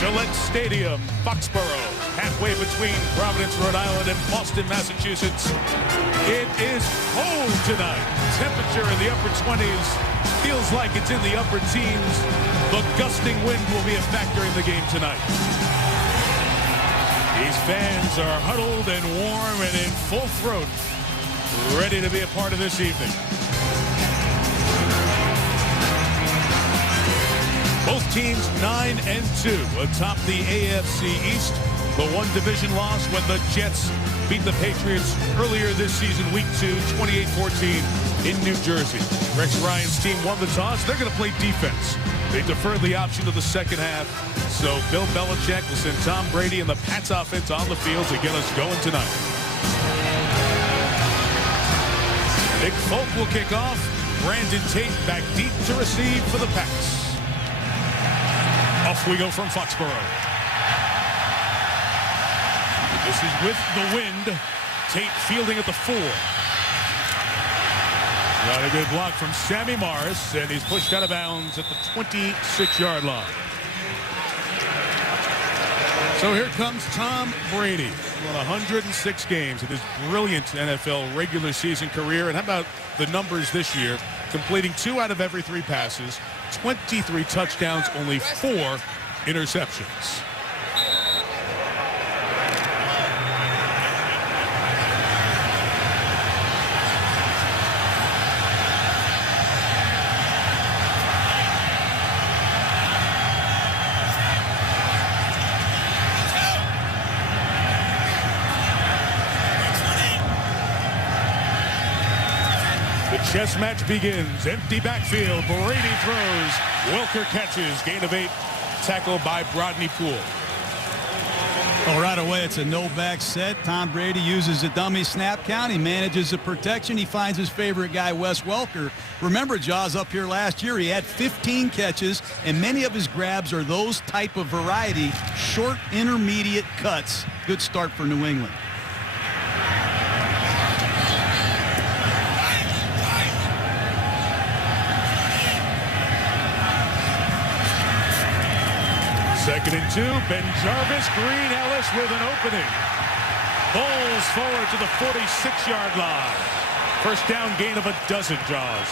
Gillette Stadium, Foxborough, halfway between Providence, Rhode Island and Boston, Massachusetts. It is cold tonight. Temperature in the upper 20s. Feels like it's in the upper teens. The gusting wind will be a factor in the game tonight. These fans are huddled and warm and in full throat, ready to be a part of this evening. Both teams 9-2 atop the AFC East. The one division loss when the Jets beat the Patriots earlier this season, week 2, 28-14 in New Jersey. Rex Ryan's team won the toss. They're going to play defense. They deferred the option to the second half. So Bill Belichick will send Tom Brady and the Pats offense on the field to get us going tonight. Nick Folk will kick off. Brandon Tate back deep to receive for the Pats. Off we go from Foxborough. This is with the wind. Tate fielding at the 4. Got a good block from Sammy Morris, and he's pushed out of bounds at the 26-yard line. So here comes Tom Brady. Won 106 games in his brilliant NFL regular season career. And how about the numbers this year? Completing 2 out of every 3 passes, 23 touchdowns, only 4 interceptions. Chess match begins. Empty backfield. Brady throws. Welker catches. Gain of 8. Tackled by Brodney Poole. Well, right away, it's a no-back set. Tom Brady uses a dummy snap count. He manages the protection. He finds his favorite guy, Wes Welker. Remember, Jaws, up here last year, he had 15 catches, and many of his grabs are those type of variety, short, intermediate cuts. Good start for New England. Second and 2. BenJarvus, Green Ellis with an opening. Bowls forward to the 46-yard line. First down gain of a dozen, Jaws.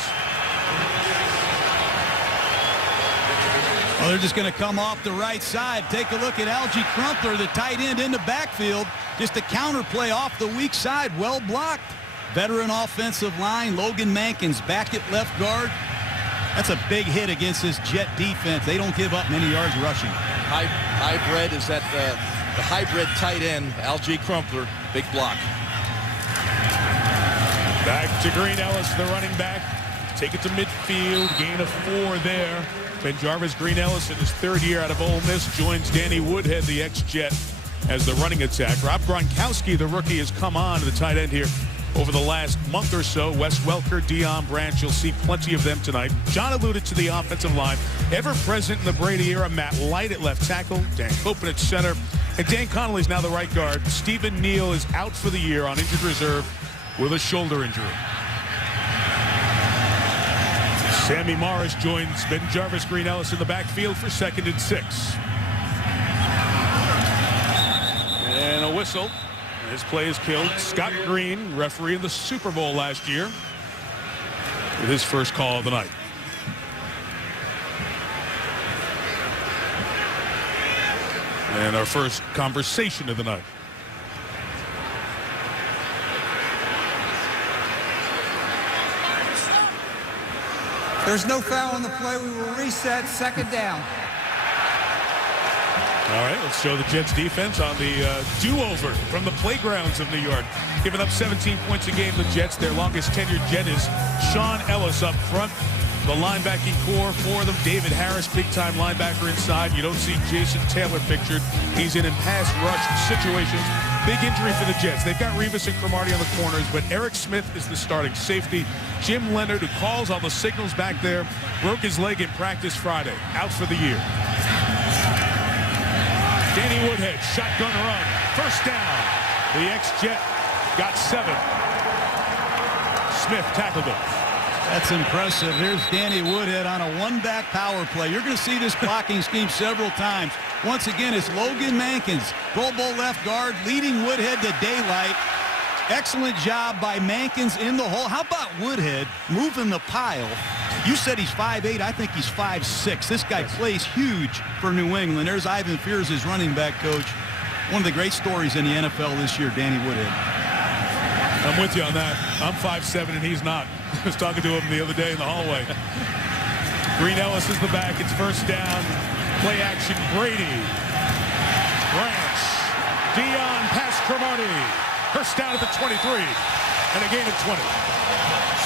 Well, they're just going to come off the right side. Take a look at Algie Crumpler, the tight end in the backfield. Just a counter play off the weak side. Well blocked. Veteran offensive line. Logan Mankins back at left guard. That's a big hit against this Jet defense. They don't give up many yards rushing. Hybrid is that the hybrid tight end, Algie Crumpler, big block. Back to Green Ellis, the running back. Take it to midfield, gain of 4 there. BenJarvus, Green Ellis in his 3rd year out of Ole Miss joins Danny Woodhead, the ex-Jet, as the running attack. Rob Gronkowski, the rookie, has come on to the tight end here over the last month or so. Wes Welker, Deion Branch, you'll see plenty of them tonight. John alluded to the offensive line. Ever present in the Brady era, Matt Light at left tackle, Dan Copen at center, and Dan Connolly's now the right guard. Stephen Neal is out for the year on injured reserve with a shoulder injury. Sammy Morris joins BenJarvus, Green Ellis in the backfield for 2nd and 6. And a whistle. His play is killed. Scott Green, referee in the Super Bowl last year, with his first call of the night. And our first conversation of the night. There's no foul on the play. We will reset. 2nd down. All right, let's show the Jets defense on the do-over from the playgrounds of New York. Giving up 17 points a game, the Jets. Their longest tenured Jet is Sean Ellis up front. The linebacking core for them. David Harris, big-time linebacker inside. You don't see Jason Taylor pictured. He's in pass rush situations. Big injury for the Jets. They've got Revis and Cromartie on the corners, but Eric Smith is the starting safety. Jim Leonard, who calls all the signals back there, broke his leg in practice Friday. Out for the year. Danny Woodhead, shotgun run, first down. The ex-Jet got 7. Smith tackled him. That's impressive. Here's Danny Woodhead on a one-back power play. You're going to see this blocking scheme several times. Once again, it's Logan Mankins, Pro Bowl left guard, leading Woodhead to daylight. Excellent job by Mankins in the hole. How about Woodhead moving the pile? You said he's 5'8". I think he's 5'6". This guy plays huge for New England. There's Ivan Fears, his running back coach. One of the great stories in the NFL this year, Danny Woodhead. I'm with you on that. I'm 5'7", and he's not. I was talking to him the other day in the hallway. Green Ellis is the back. It's first down. Play action, Brady. Branch. Dion past Cromartie. First down at the 23. And a gain of 20.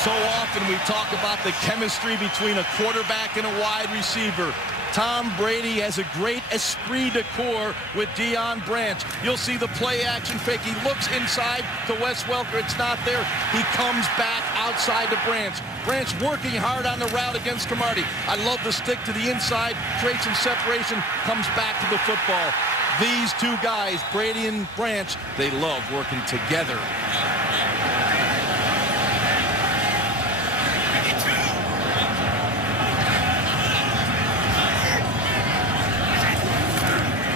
So often we talk about the chemistry between a quarterback and a wide receiver. Tom Brady has a great esprit de corps with Deion Branch. You'll see the play action fake. He looks inside to Wes Welker. It's not there. He comes back outside to Branch. Branch working hard on the route against Cromartie. I love the stick to the inside, creates some separation, comes back to the football. These two guys, Brady and Branch, they love working together.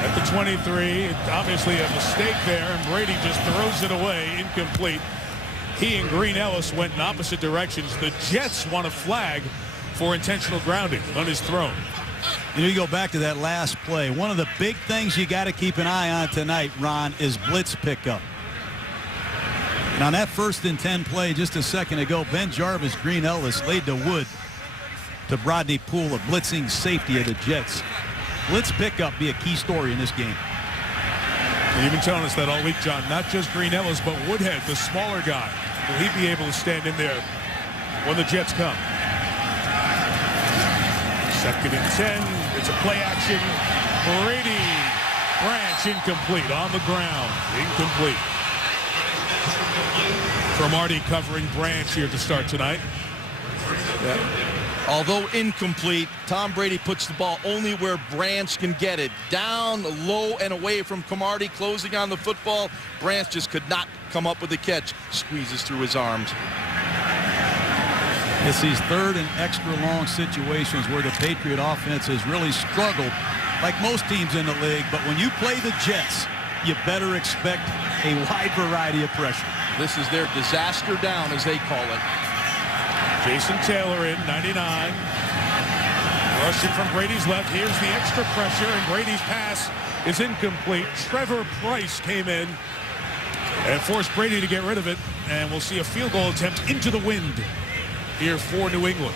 At the 23, obviously a mistake there, and Brady just throws it away, incomplete. He and Green Ellis went in opposite directions. The Jets want a flag for intentional grounding on his throw. You go back to that last play. One of the big things you got to keep an eye on tonight, Ron, is blitz pickup. And on that 1st and 10 play just a second ago, Ben Jarvis, Green Ellis laid the wood to Brodney Poole, a blitzing safety of the Jets. Blitz pickup be a key story in this game. And you've been telling us that all week, John. Not just Green Ellis, but Woodhead, the smaller guy. Will he be able to stand in there when the Jets come? 2nd and 10. It's a play action. Brady. Branch incomplete on the ground. Incomplete. Cromartie covering Branch here to start tonight. Yeah. Although incomplete, Tom Brady puts the ball only where Branch can get it. Down, low, and away from Cromartie, closing on the football. Branch just could not come up with the catch. Squeezes through his arms. It's these 3rd and extra long situations where the Patriot offense has really struggled, like most teams in the league. But when you play the Jets, you better expect a wide variety of pressure. This is their disaster down, as they call it. Jason Taylor in, 99. Rushing from Brady's left. Here's the extra pressure, and Brady's pass is incomplete. Trevor Price came in and forced Brady to get rid of it. And we'll see a field goal attempt into the wind here for New England.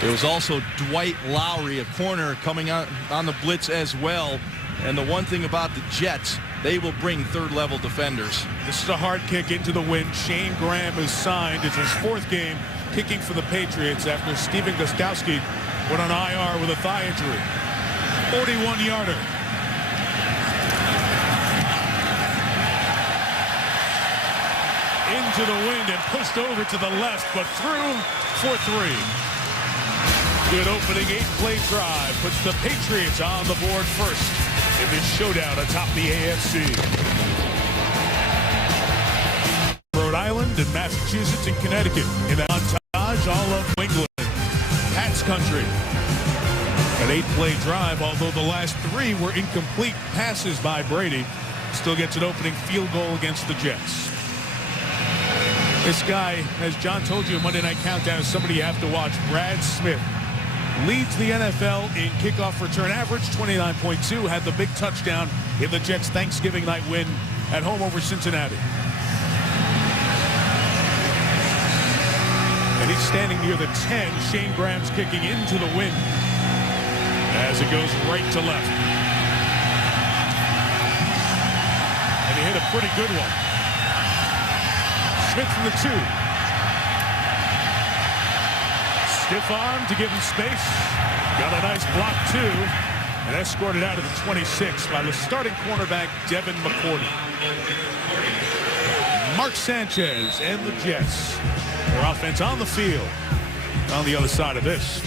There was also Dwight Lowry, a corner, coming out on the blitz as well. And the one thing about the Jets, they will bring 3rd-level defenders. This is a hard kick into the wind. Shane Graham is signed. It's his 4th game kicking for the Patriots after Steven Gostkowski went on IR with a thigh injury. 41-yarder. Into the wind and pushed over to the left, but through for 3. Good opening 8-play drive puts the Patriots on the board first in this showdown atop the AFC. Rhode Island and Massachusetts and Connecticut in that montage, all of New England. Pats country. An 8-play drive, although the last 3 were incomplete passes by Brady, still gets an opening field goal against the Jets. This guy, as John told you in Monday Night Countdown, is somebody you have to watch. Brad Smith leads the NFL in kickoff return average, 29.2, had the big touchdown in the Jets' Thanksgiving night win at home over Cincinnati. And he's standing near the 10. Shane Graham's kicking into the wind as it goes right to left. And he hit a pretty good one. Smith from the 2. Stiff arm to give him space. Got a nice block, too. And escorted out of the 26 by the starting cornerback, Devin McCourty. Mark Sanchez and the Jets. Their offense on the field. On the other side of this.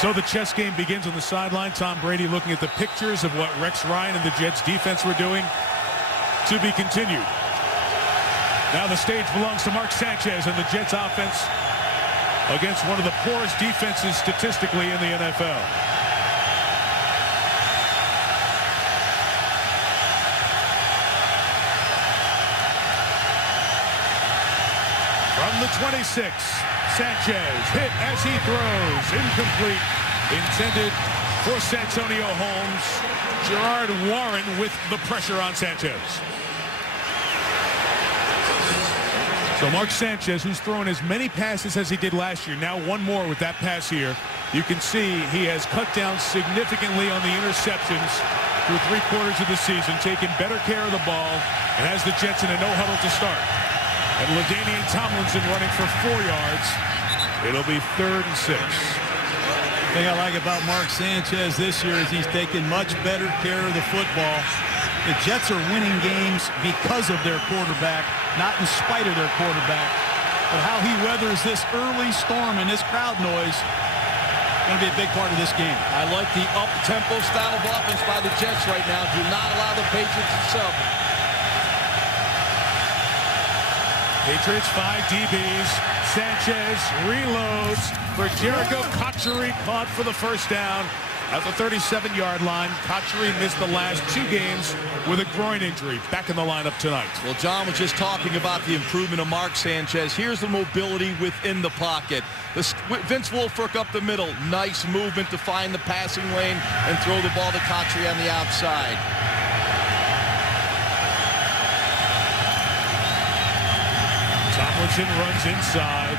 So the chess game begins on the sideline. Tom Brady looking at the pictures of what Rex Ryan and the Jets defense were doing. To be continued. Now the stage belongs to Mark Sanchez and the Jets offense against one of the poorest defenses statistically in the NFL. From the 26, Sanchez hit as he throws. Incomplete. Intended for Santonio Holmes. Gerard Warren with the pressure on Sanchez. So Mark Sanchez, who's thrown as many passes as he did last year, now one more with that pass here. You can see he has cut down significantly on the interceptions through 3/4 of the season, taking better care of the ball, and has the Jets in a no-huddle to start. And LaDainian Tomlinson running for 4 yards. It'll be 3rd and 6. The thing I like about Mark Sanchez this year is he's taking much better care of the football. The Jets are winning games because of their quarterback, not in spite of their quarterback. But how he weathers this early storm and this crowd noise is going to be a big part of this game. I like the up-tempo style of offense by the Jets right now. Do not allow the Patriots to sub. Patriots 5 DBs. Sanchez reloads for Jericho Cotchery, caught for the first down at the 37-yard line. Cotchery missed the last 2 games with a groin injury. Back in the lineup tonight. Well, John was just talking about the improvement of Mark Sanchez. Here's the mobility within the pocket. Vince Wilfork up the middle. Nice movement to find the passing lane and throw the ball to Cotchery on the outside. Tomlinson runs inside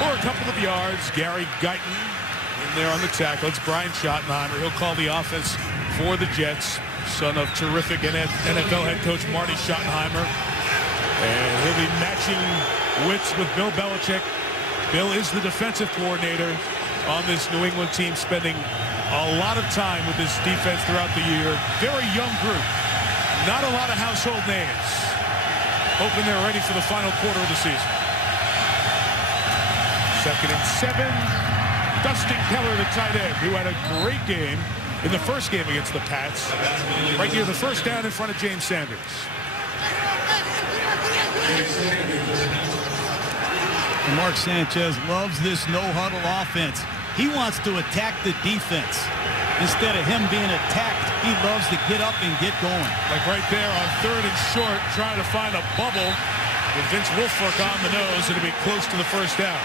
for a couple of yards. Gary Guyton in there on the tackle. It's Brian Schottenheimer. He'll call the offense for the Jets, son of terrific NFL head coach Marty Schottenheimer. And he'll be matching wits with Bill Belichick. Bill is the defensive coordinator on this New England team, spending a lot of time with this defense throughout the year. Very young group. Not a lot of household names. Hoping they're ready for the final quarter of the season. 2nd and 7. Dustin Keller, the tight end, who had a great game in the first game against the Pats. Right here, the first down in front of James Sanders. And Mark Sanchez loves this no-huddle offense. He wants to attack the defense. Instead of him being attacked, he loves to get up and get going. Like right there on 3rd and short, trying to find a bubble with Vince Wilfork on the nose. It'll be close to the first down.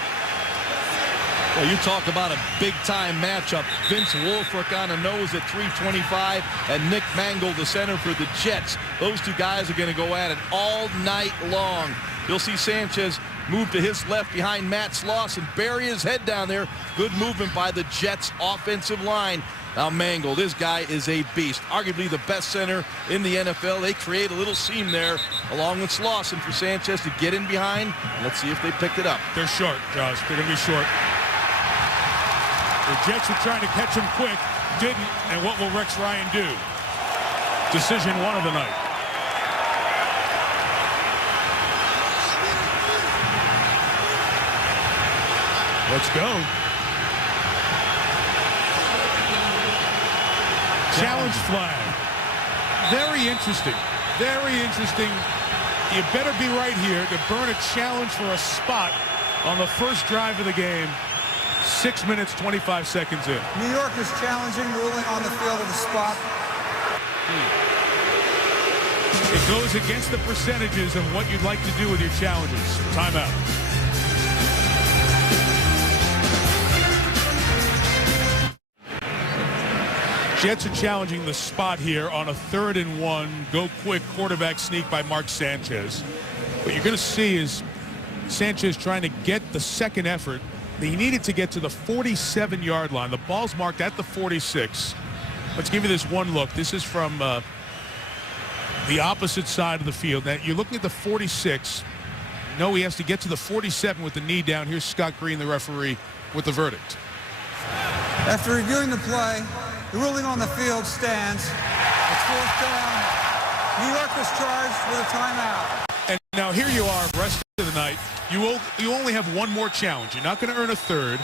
Well, you talk about a big-time matchup. Vince Wilfork on the nose at 325, and Nick Mangold, the center for the Jets. Those 2 guys are going to go at it all night long. You'll see Sanchez move to his left behind Matt Sloss and bury his head down there. Good movement by the Jets offensive line. Now Mangold, this guy is a beast. Arguably the best center in the NFL. They create a little seam there along with Sloss, and for Sanchez to get in behind. Let's see if they picked it up. They're short, Josh. They're going to be short. The Jets are trying to catch him quick. Didn't. And what will Rex Ryan do? Decision 1 of the night. Let's go. Challenge flag. Very interesting. Very interesting. You better be right here to burn a challenge for a spot on the first drive of the game. 6 minutes, 25 seconds in. New York is challenging, ruling on the field of the spot. It goes against the percentages of what you'd like to do with your challenges. Timeout. Jets are challenging the spot here on a 3rd and 1. Go quick quarterback sneak by Mark Sanchez. What you're going to see is Sanchez trying to get the second effort. He needed to get to the 47-yard line. The ball's marked at the 46. Let's give you this one look. This is from the opposite side of the field. Now, you're looking at the 46. No, he has to get to the 47 with the knee down. Here's Scott Green, the referee, with the verdict. After reviewing the play, the ruling on the field stands. It's 4th down. New York is charged with a timeout. And now here you are, rest of the night. You only have one more challenge. You're not going to earn a 3rd,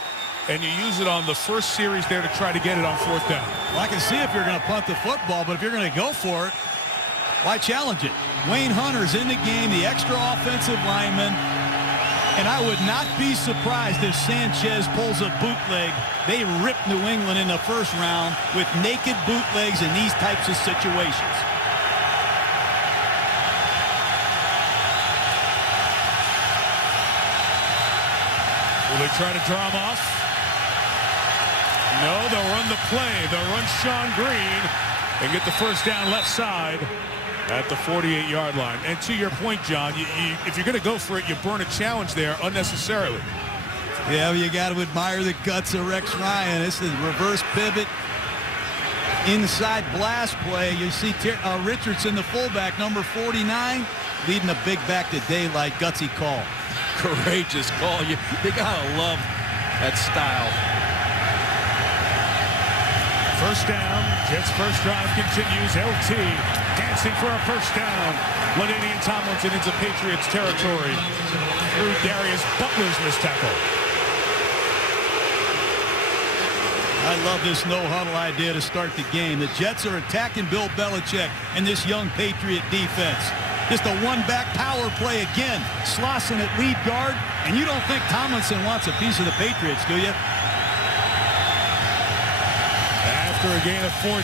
and you use it on the first series there to try to get it on 4th down. Well, I can see if you're going to punt the football, but if you're going to go for it, Why challenge it? Wayne Hunter's in the game, the extra offensive lineman. And I would not be surprised if Sanchez pulls a bootleg. They ripped New England in the first round with naked bootlegs in these types of situations. Will they try to draw him off? No, they'll run the play. They'll run Sean Green and get the first down left side at the 48-yard line. And to your point, John, if you're going to go for it, you burn a challenge there unnecessarily. Yeah, you got to admire the guts of Rex Ryan. This is reverse pivot, inside blast play. You see Richardson, the fullback, number 49, leading a big back to daylight. Gutsy call. Courageous call. You got to love that style. First down. Jets' first drive continues. LT dancing for a first down. LaDainian Tomlinson into Patriots territory through Darius Butler's missed tackle. I love this no-huddle idea to start the game. The Jets are attacking Bill Belichick and this young Patriot defense. Just a one-back power play again. Slauson at lead guard, and you don't think Tomlinson wants a piece of the Patriots, do you? After a gain of 14,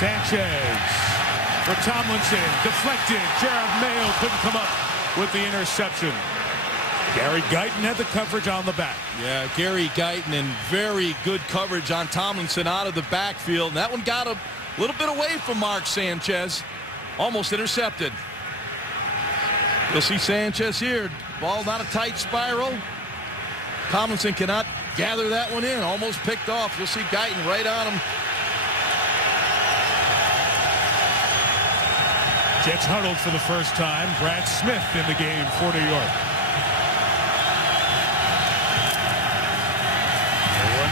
Sanchez for Tomlinson, deflected. Jared Mayo couldn't come up with the interception. Gary Guyton had the coverage on the back. Yeah, Gary Guyton, and very good coverage on Tomlinson out of the backfield. That one got a little bit away from Mark Sanchez. Almost intercepted. You'll see Sanchez here. Ball not a tight spiral. Tomlinson cannot gather that one in. Almost picked off. You'll see Guyton right on him. Jets huddled for the first time. Brad Smith in the game for New York.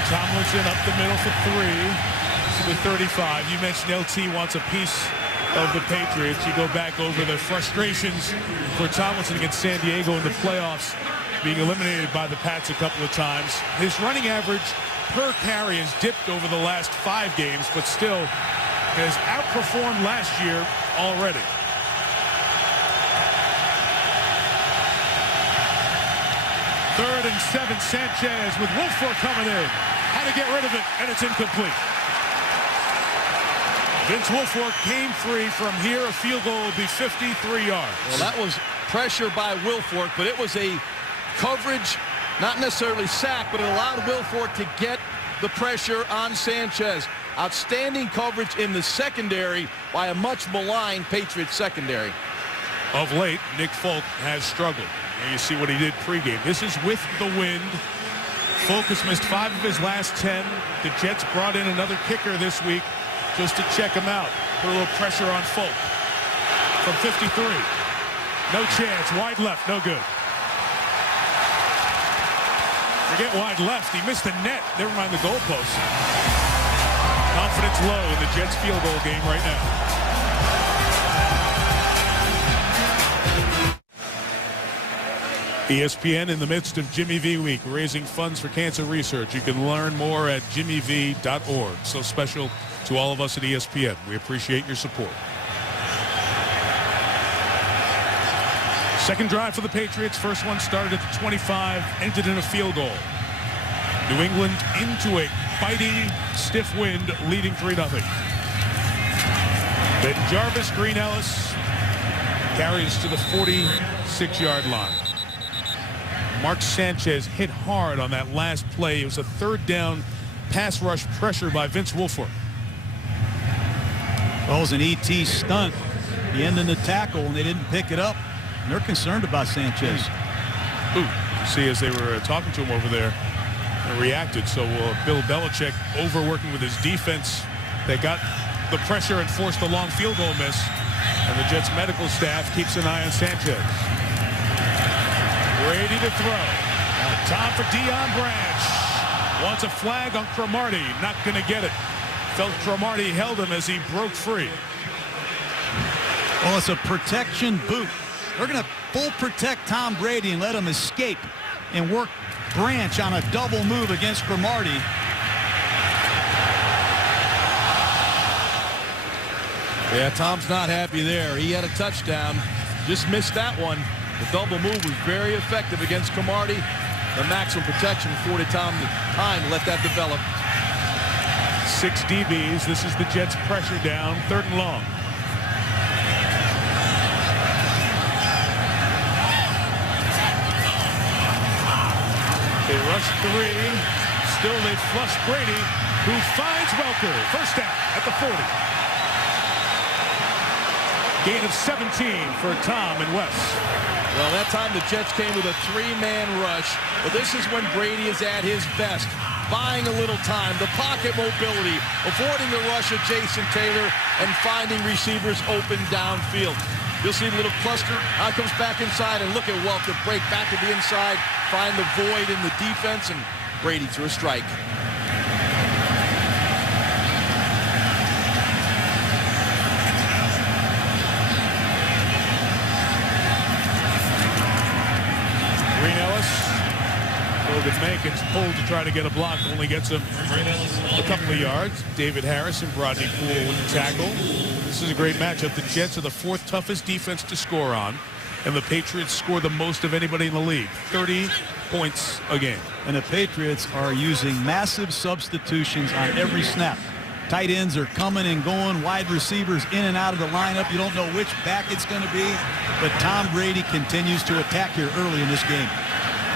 Tomlinson up the middle for 3 to the 35. You mentioned LT wants a piece of the Patriots. You go back over the frustrations for Tomlinson against San Diego in the playoffs, being eliminated by the Pats a couple of times. His running average per carry has dipped over the last 5 games, but still has outperformed last year already. Third and 7, Sanchez with Wilfork coming in. Had to get rid of it, and it's incomplete. Vince Wilfork came free from here. A field goal will be 53 yards. Well, that was pressure by Wilfork, but it was a coverage, not necessarily sack, but it allowed Wilfork to get the pressure on Sanchez. Outstanding coverage in the secondary by a much maligned Patriots secondary. Of late, Nick Folk has struggled. And you see what he did pregame. This is with the wind. Folk has missed 5 of his last 10. The Jets brought in another kicker this week just to check him out. Put a little pressure on Folk. From 53. No chance. Wide left. No good. Forget wide left. He missed the net. Never mind the goalpost. Confidence low in the Jets field goal game right now. ESPN in the midst of Jimmy V Week, raising funds for cancer research. You can learn more at jimmyv.org. So special to all of us at ESPN. We appreciate your support. Second drive for the Patriots. First one started at the 25, ended in a field goal. New England into a biting, stiff wind, leading 3-0. Then Jarvis, Green Ellis carries to the 46-yard line. Mark Sanchez hit hard on that last play. It was a third down pass rush pressure by Vince Wilfork. Well, it was an ET stunt. The end in the tackle, and they didn't pick it up. And they're concerned about Sanchez. Ooh, you see as they were talking to him over there, they reacted. So Bill Belichick overworking with his defense. They got the pressure and forced the long field goal miss. And the Jets medical staff keeps an eye on Sanchez. Ready to throw. Time for Deion Branch. Wants a flag on Cromartie. Not going to get it. Felt Cromartie held him as he broke free. Well, it's a protection boot. They're going to full protect Tom Brady and let him escape and work Branch on a double move against Cromartie. Yeah, Tom's not happy there. He had a touchdown, just missed that one. The double move was very effective against Cromartie. The maximum protection afforded Tom the time to let that develop. 6 DBs. This is the Jets' pressure down. 3rd and long. They rush 3. Still they flush Brady, who finds Welker. First down at the 40. Gain of 17 for Tom and Wes. Well, that time the Jets came with a 3-man rush. But this is when Brady is at his best. Buying a little time, the pocket mobility, avoiding the rush of Jason Taylor, and finding receivers open downfield. You'll see a little cluster. Now comes back inside, and look at Welker break back to the inside, find the void in the defense, and Brady threw a strike. Green Ellis. Logan Mankins pulled to try to get a block, only gets him a couple of yards. David Harris and Brodney Poole with the tackle. This is a great matchup. The Jets are the 4th toughest defense to score on, and the Patriots score the most of anybody in the league, 30 points a game. And the Patriots are using massive substitutions on every snap. Tight ends are coming and going, wide receivers in and out of the lineup. You don't know which back it's going to be, but Tom Brady continues to attack here early in this game.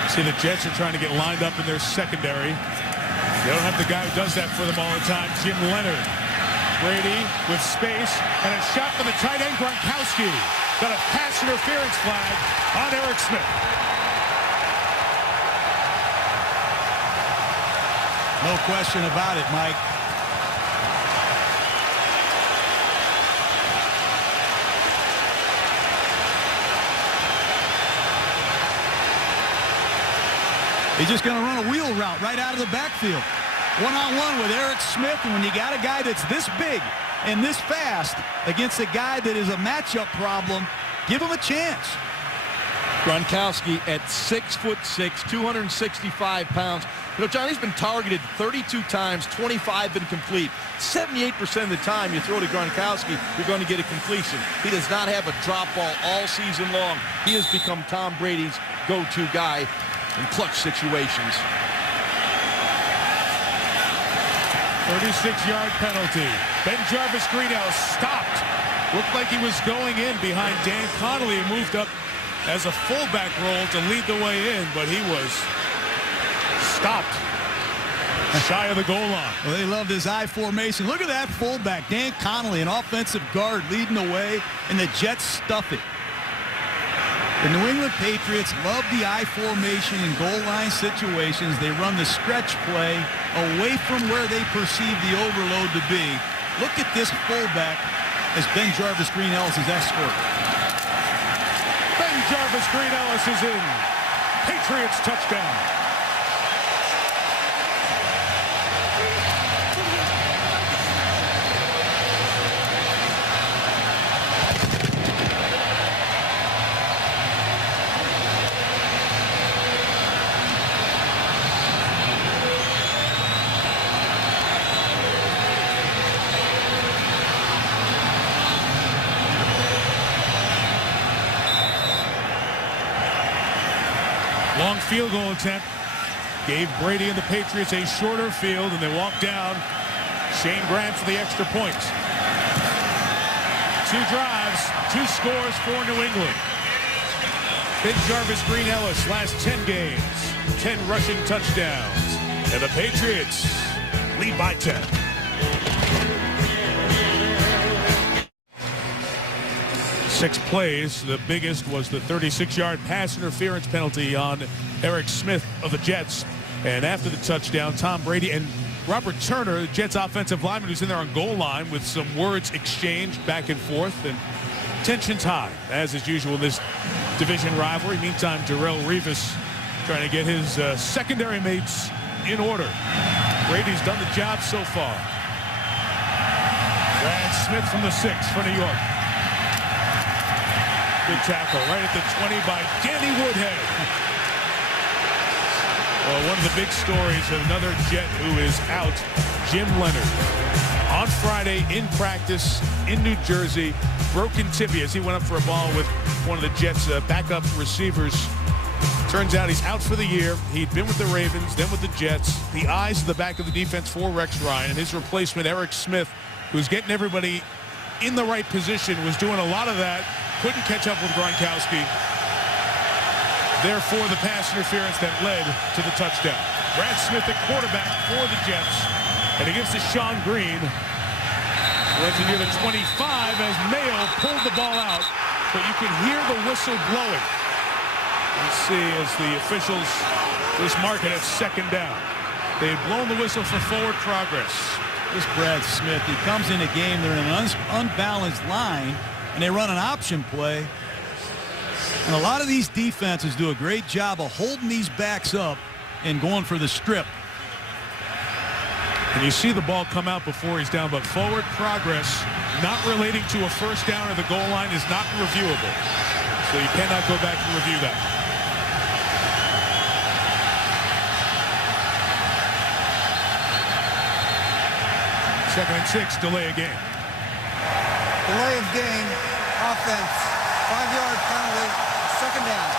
See, the Jets are trying to get lined up in their secondary. They don't have the guy who does that for them all the time, Jim Leonard. Brady with space and a shot from the tight end, Gronkowski. Got a pass interference flag on Eric Smith. No question about it, Mike. He's just going to run a wheel route right out of the backfield. One-on-one with Eric Smith, and when you got a guy that's this big and this fast against a guy that is a matchup problem, give him a chance. Gronkowski at 6'6", 265 pounds. You know, John, he's been targeted 32 times, 25 been complete. 78% of the time you throw to Gronkowski, you're going to get a completion. He does not have a drop ball all season long. He has become Tom Brady's go-to guy in clutch situations. 36-yard penalty. Ben Jarvis Greenhouse stopped. Looked like he was going in behind Dan Connolly, who moved up as a fullback role to lead the way in, but he was stopped shy of the goal line. Well, they love this I formation. Look at that fullback, Dan Connolly, an offensive guard leading the way, and the Jets stuff it. The New England Patriots love the I formation in goal line situations. They run the stretch play away from where they perceive the overload to be. Look at this fullback as Ben Jarvis Green Ellis' escort. Ben Jarvis Green Ellis is in. Patriots touchdown. Long field goal attempt gave Brady and the Patriots a shorter field, and they walked down. Shane Grant for the extra points. 2 drives, 2 scores for New England. Ben Jarvis Green Ellis last 10 games, 10 rushing touchdowns, and the Patriots lead by 10. Six plays. The biggest was the 36-yard pass interference penalty on Eric Smith of the Jets. And after the touchdown, Tom Brady and Robert Turner, the Jets offensive lineman, who's in there on goal line, with some words exchanged back and forth, and tensions high, as is usual in this division rivalry. Meantime, Darrelle Revis trying to get his secondary mates in order. Brady's done the job so far. Brad Smith from the 6 for New York. Good tackle right at the 20 by Danny Woodhead. Well, one of the big stories of another Jet who is out, Jim Leonard. On Friday, in practice in New Jersey, broken tibia as he went up for a ball with one of the Jets' backup receivers. Turns out he's out for the year. He'd been with the Ravens, then with the Jets. The eyes at the back of the defense for Rex Ryan, and his replacement, Eric Smith, who's getting everybody in the right position, was doing a lot of that. Couldn't catch up with Gronkowski. Therefore, the pass interference that led to the touchdown. Brad Smith, the quarterback for the Jets, and he gives to Sean Green. Runs it near the 25 as Mayo pulled the ball out, but you can hear the whistle blowing. Let's see as the officials just mark it at second down. They had blown the whistle for forward progress. This Brad Smith, he comes in a game, they're in an unbalanced line, and they run an option play. And a lot of these defenses do a great job of holding these backs up and going for the strip. And you see the ball come out before he's down, but forward progress not relating to a first down or the goal line is not reviewable. So you cannot go back and review that. Second and 6, delay of game. Delay of game, offense, 5-yard penalty, second down.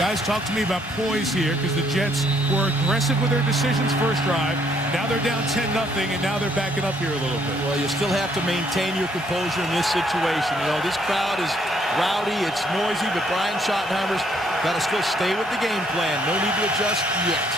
Guys, talk to me about poise here, because the Jets were aggressive with their decisions first drive. Now they're down 10-0, and now they're backing up here a little bit. Well, you still have to maintain your composure in this situation. You know, this crowd is rowdy, it's noisy, but Brian Schottenheimer's got to still stay with the game plan. No need to adjust yet.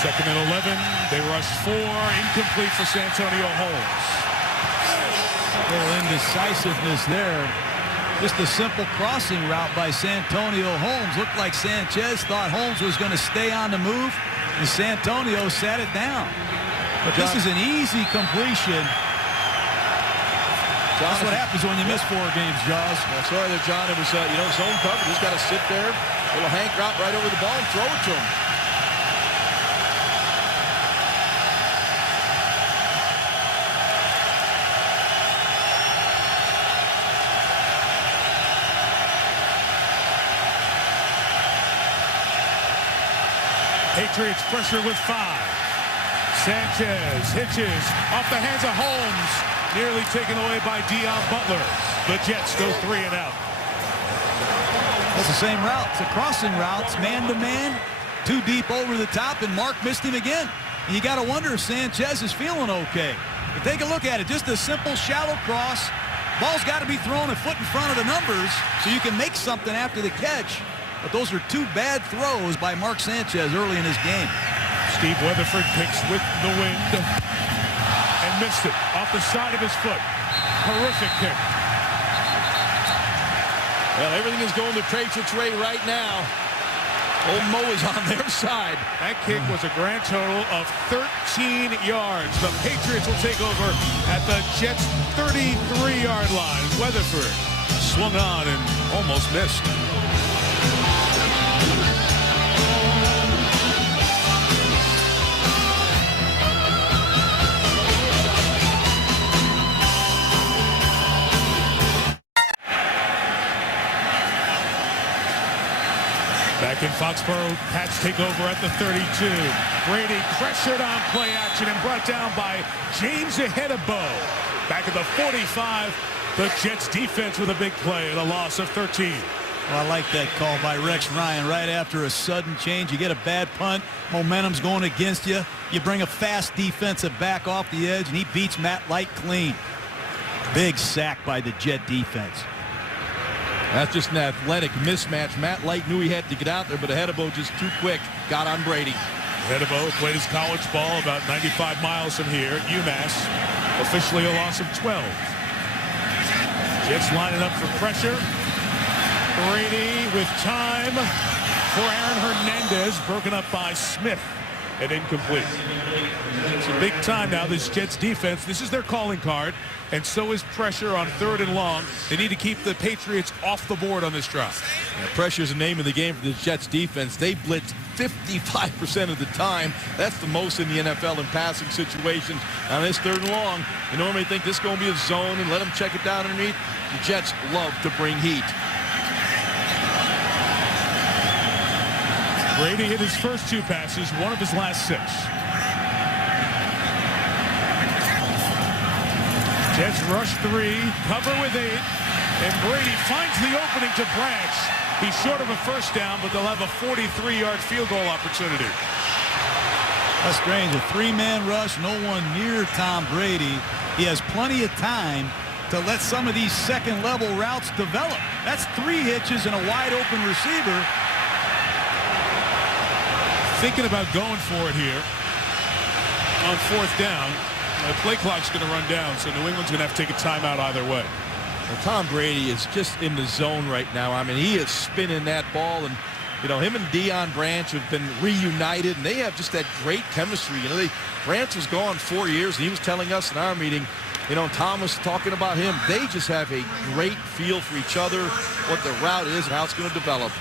Second and 11. They rush 4. Incomplete for Santonio Holmes. A little indecisiveness there. Just a simple crossing route by Santonio Holmes. Looked like Sanchez thought Holmes was going to stay on the move, and Santonio sat it down. But this is an easy completion. That's what happens when you miss 4 games, Jaws. Well, sorry there, John. It was, zone cover. Just got to sit there. Little Hank route right over the ball and throw it to him. Patriots pressure with 5. Sanchez hitches off the hands of Holmes. Nearly taken away by Dion Butler. The Jets go 3 and out. It's the same route. It's a crossing route. It's man-to-man. Too deep over the top, and Mark missed him again. And you got to wonder if Sanchez is feeling okay. But take a look at it. Just a simple, shallow cross. Ball's got to be thrown a foot in front of the numbers so you can make something after the catch. But those are 2 bad throws by Mark Sanchez early in his game. Steve Weatherford picks with the wind and missed it off the side of his foot. Horrific kick. Well, everything is going the Patriots' way right now. Old Mo is on their side. That kick was a grand total of 13 yards. The Patriots will take over at the Jets' 33-yard line. Weatherford swung on and almost missed. Back in Foxborough, Pats take over at the 32. Brady pressured on play action and brought down by James Ihedebo. Back at the 45, the Jets defense with a big play and a loss of 13. Well, I like that call by Rex Ryan. Right after a sudden change, you get a bad punt, momentum's going against you. You bring a fast defensive back off the edge, and he beats Matt Light clean. Big sack by the Jet defense. That's just an athletic mismatch. Matt Light knew he had to get out there, but Ihedebo just too quick got on Brady. Ihedebo played his college ball about 95 miles from here at UMass. Officially a loss of 12. Jets lining up for pressure. Brady with time for Aaron Hernandez, broken up by Smith and incomplete. It's a big time now, this Jets defense. This is their calling card, and so is pressure on 3rd and long. They need to keep the Patriots off the board on this drive. Yeah, pressure is the name of the game for the Jets defense. They blitzed 55% of the time. That's the most in the NFL in passing situations. On this 3rd and long, you normally think this is going to be a zone and let them check it down underneath. The Jets love to bring heat. Brady hit his first 2 passes, one of his last 6. Jets rush 3, cover with 8, and Brady finds the opening to Branch. He's short of a first down, but they'll have a 43-yard field goal opportunity. That's strange. A 3-man rush, no one near Tom Brady. He has plenty of time to let some of these second-level routes develop. That's 3 hitches and a wide-open receiver. Thinking about going for it here on 4th down. The play clock's going to run down, so New England's going to have to take a timeout either way. Well, Tom Brady is just in the zone right now. I mean, he is spinning that ball, and you know, him and Deion Branch have been reunited, and they have just that great chemistry. You know, Branch was gone 4 years, and he was telling us in our meeting, you know, Tom was talking about him. They just have a great feel for each other, what the route is, and how it's going to develop.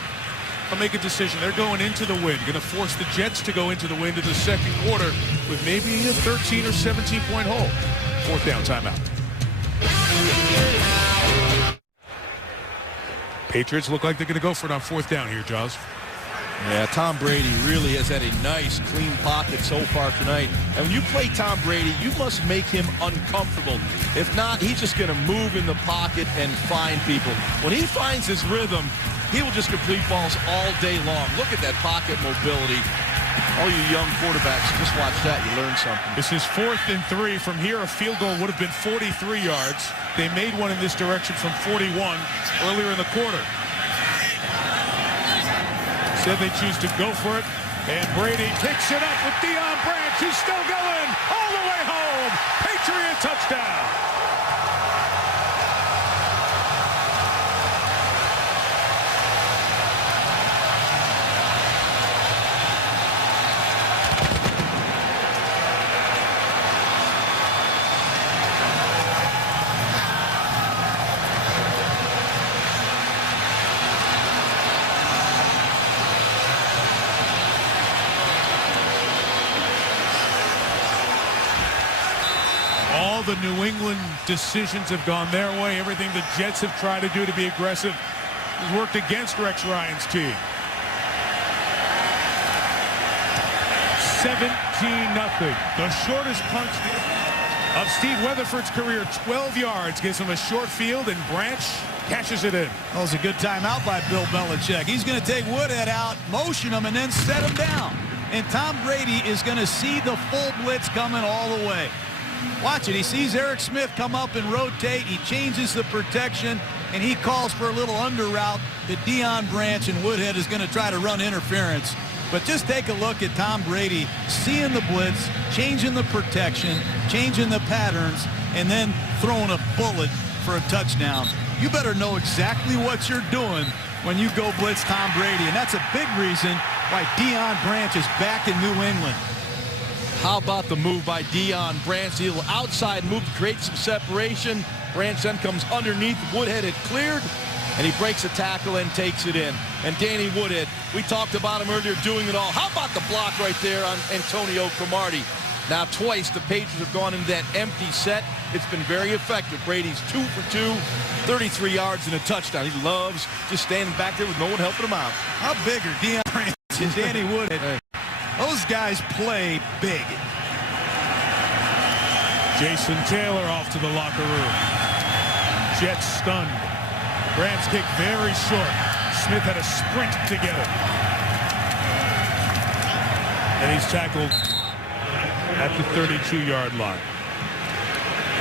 They'll make a decision. They're going into the wind, going to force the Jets to go into the wind in the 2nd quarter with maybe a 13 or 17-point hole. 4th down timeout. Patriots look like they're going to go for it on 4th down here, Jaws. Yeah, Tom Brady really has had a nice, clean pocket so far tonight. And when you play Tom Brady, you must make him uncomfortable. If not, he's just going to move in the pocket and find people. When he finds his rhythm, he will just complete balls all day long. Look at that pocket mobility. All you young quarterbacks, just watch that. You learn something. This is 4th and 3. From here, a field goal would have been 43 yards. They made one in this direction from 41 earlier in the quarter. Said they choose to go for it. And Brady picks it up with Deion Branch. He's still going all the way home. Patriot touchdown. All the New England decisions have gone their way. Everything the Jets have tried to do to be aggressive has worked against Rex Ryan's team. 17-0. The shortest punch of Steve Weatherford's career, 12 yards, gives him a short field, and Branch cashes it in. That was a good timeout by Bill Belichick. He's going to take Woodhead out, motion him, and then set him down. And Tom Brady is going to see the full blitz coming all the way. Watch it. He sees Eric Smith come up and rotate. He changes the protection, and he calls for a little under route that Deion Branch and Woodhead is going to try to run interference. But just take a look at Tom Brady seeing the blitz, changing the protection, changing the patterns, and then throwing a bullet for a touchdown. You better know exactly what you're doing when you go blitz Tom Brady, and that's a big reason why Deion Branch is back in New England. How about the move by Deion Branch? He'll outside move to create some separation. Branch then comes underneath. Woodhead had cleared, and he breaks a tackle and takes it in. And Danny Woodhead, we talked about him earlier doing it all. How about the block right there on Antonio Cromartie? Now twice the Patriots have gone into that empty set. It's been very effective. Brady's 2 for 2, 33 yards and a touchdown. He loves just standing back there with no one helping him out. How big are Deion Branch and Danny Woodhead? Those guys play big. Jason Taylor off to the locker room. Jets stunned. Branch kick very short. Smith had a sprint to get it. And he's tackled at the 32-yard line.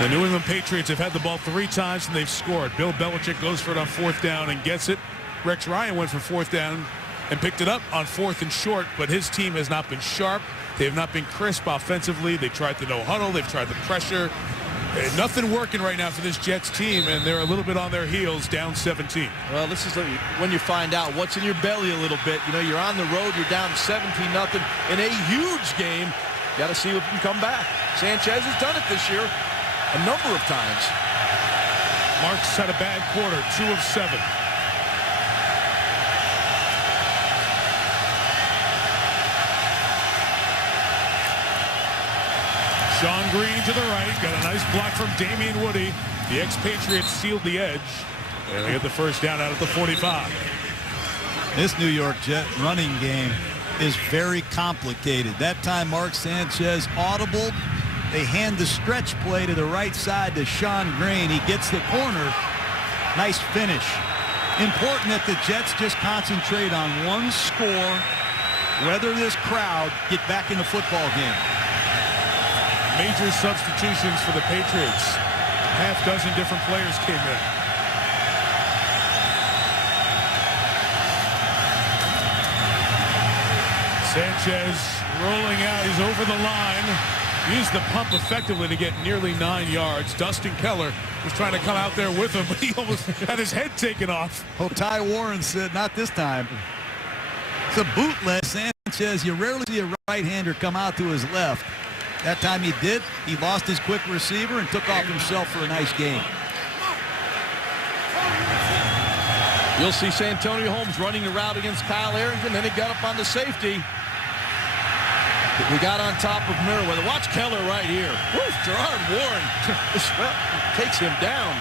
The New England Patriots have had the ball 3 times and they've scored. Bill Belichick goes for it on 4th down and gets it. Rex Ryan went for 4th down and picked it up on 4th and short, but his team has not been sharp. They have not been crisp offensively. They tried the no huddle. They've tried the pressure. Nothing working right now for this Jets team, and they're a little bit on their heels, down 17. Well, this is when you find out what's in your belly a little bit. You know, you're on the road. You're down 17-0 in a huge game. Got to see if you can come back. Sanchez has done it this year a number of times. Marks had a bad quarter, 2 of 7. Sean Green to the right. Got a nice block from Damien Woody. The ex-Patriots sealed the edge. And they get the first down out of the 45. This New York Jet running game is very complicated. That time Mark Sanchez audible. They hand the stretch play to the right side to Sean Green. He gets the corner. Nice finish. Important that the Jets just concentrate on one score. Weather this crowd, get back in the football game. Major substitutions for the Patriots. Half dozen different players came in. Sanchez rolling out. He's over the line. Used the pump effectively to get nearly 9 yards. Dustin Keller was trying to come out there with him, but he almost had his head taken off. Oh, Ty Warren said, not this time. It's a bootleg. Sanchez, you rarely see a right-hander come out to his left. That time he did. He lost his quick receiver and took off himself for a nice game. You'll see Santonio Holmes running the route against Kyle Arrington. Then he got up on the safety. We got on top of Merriweather. Watch Keller right here. Woo, Gerard Warren takes him down.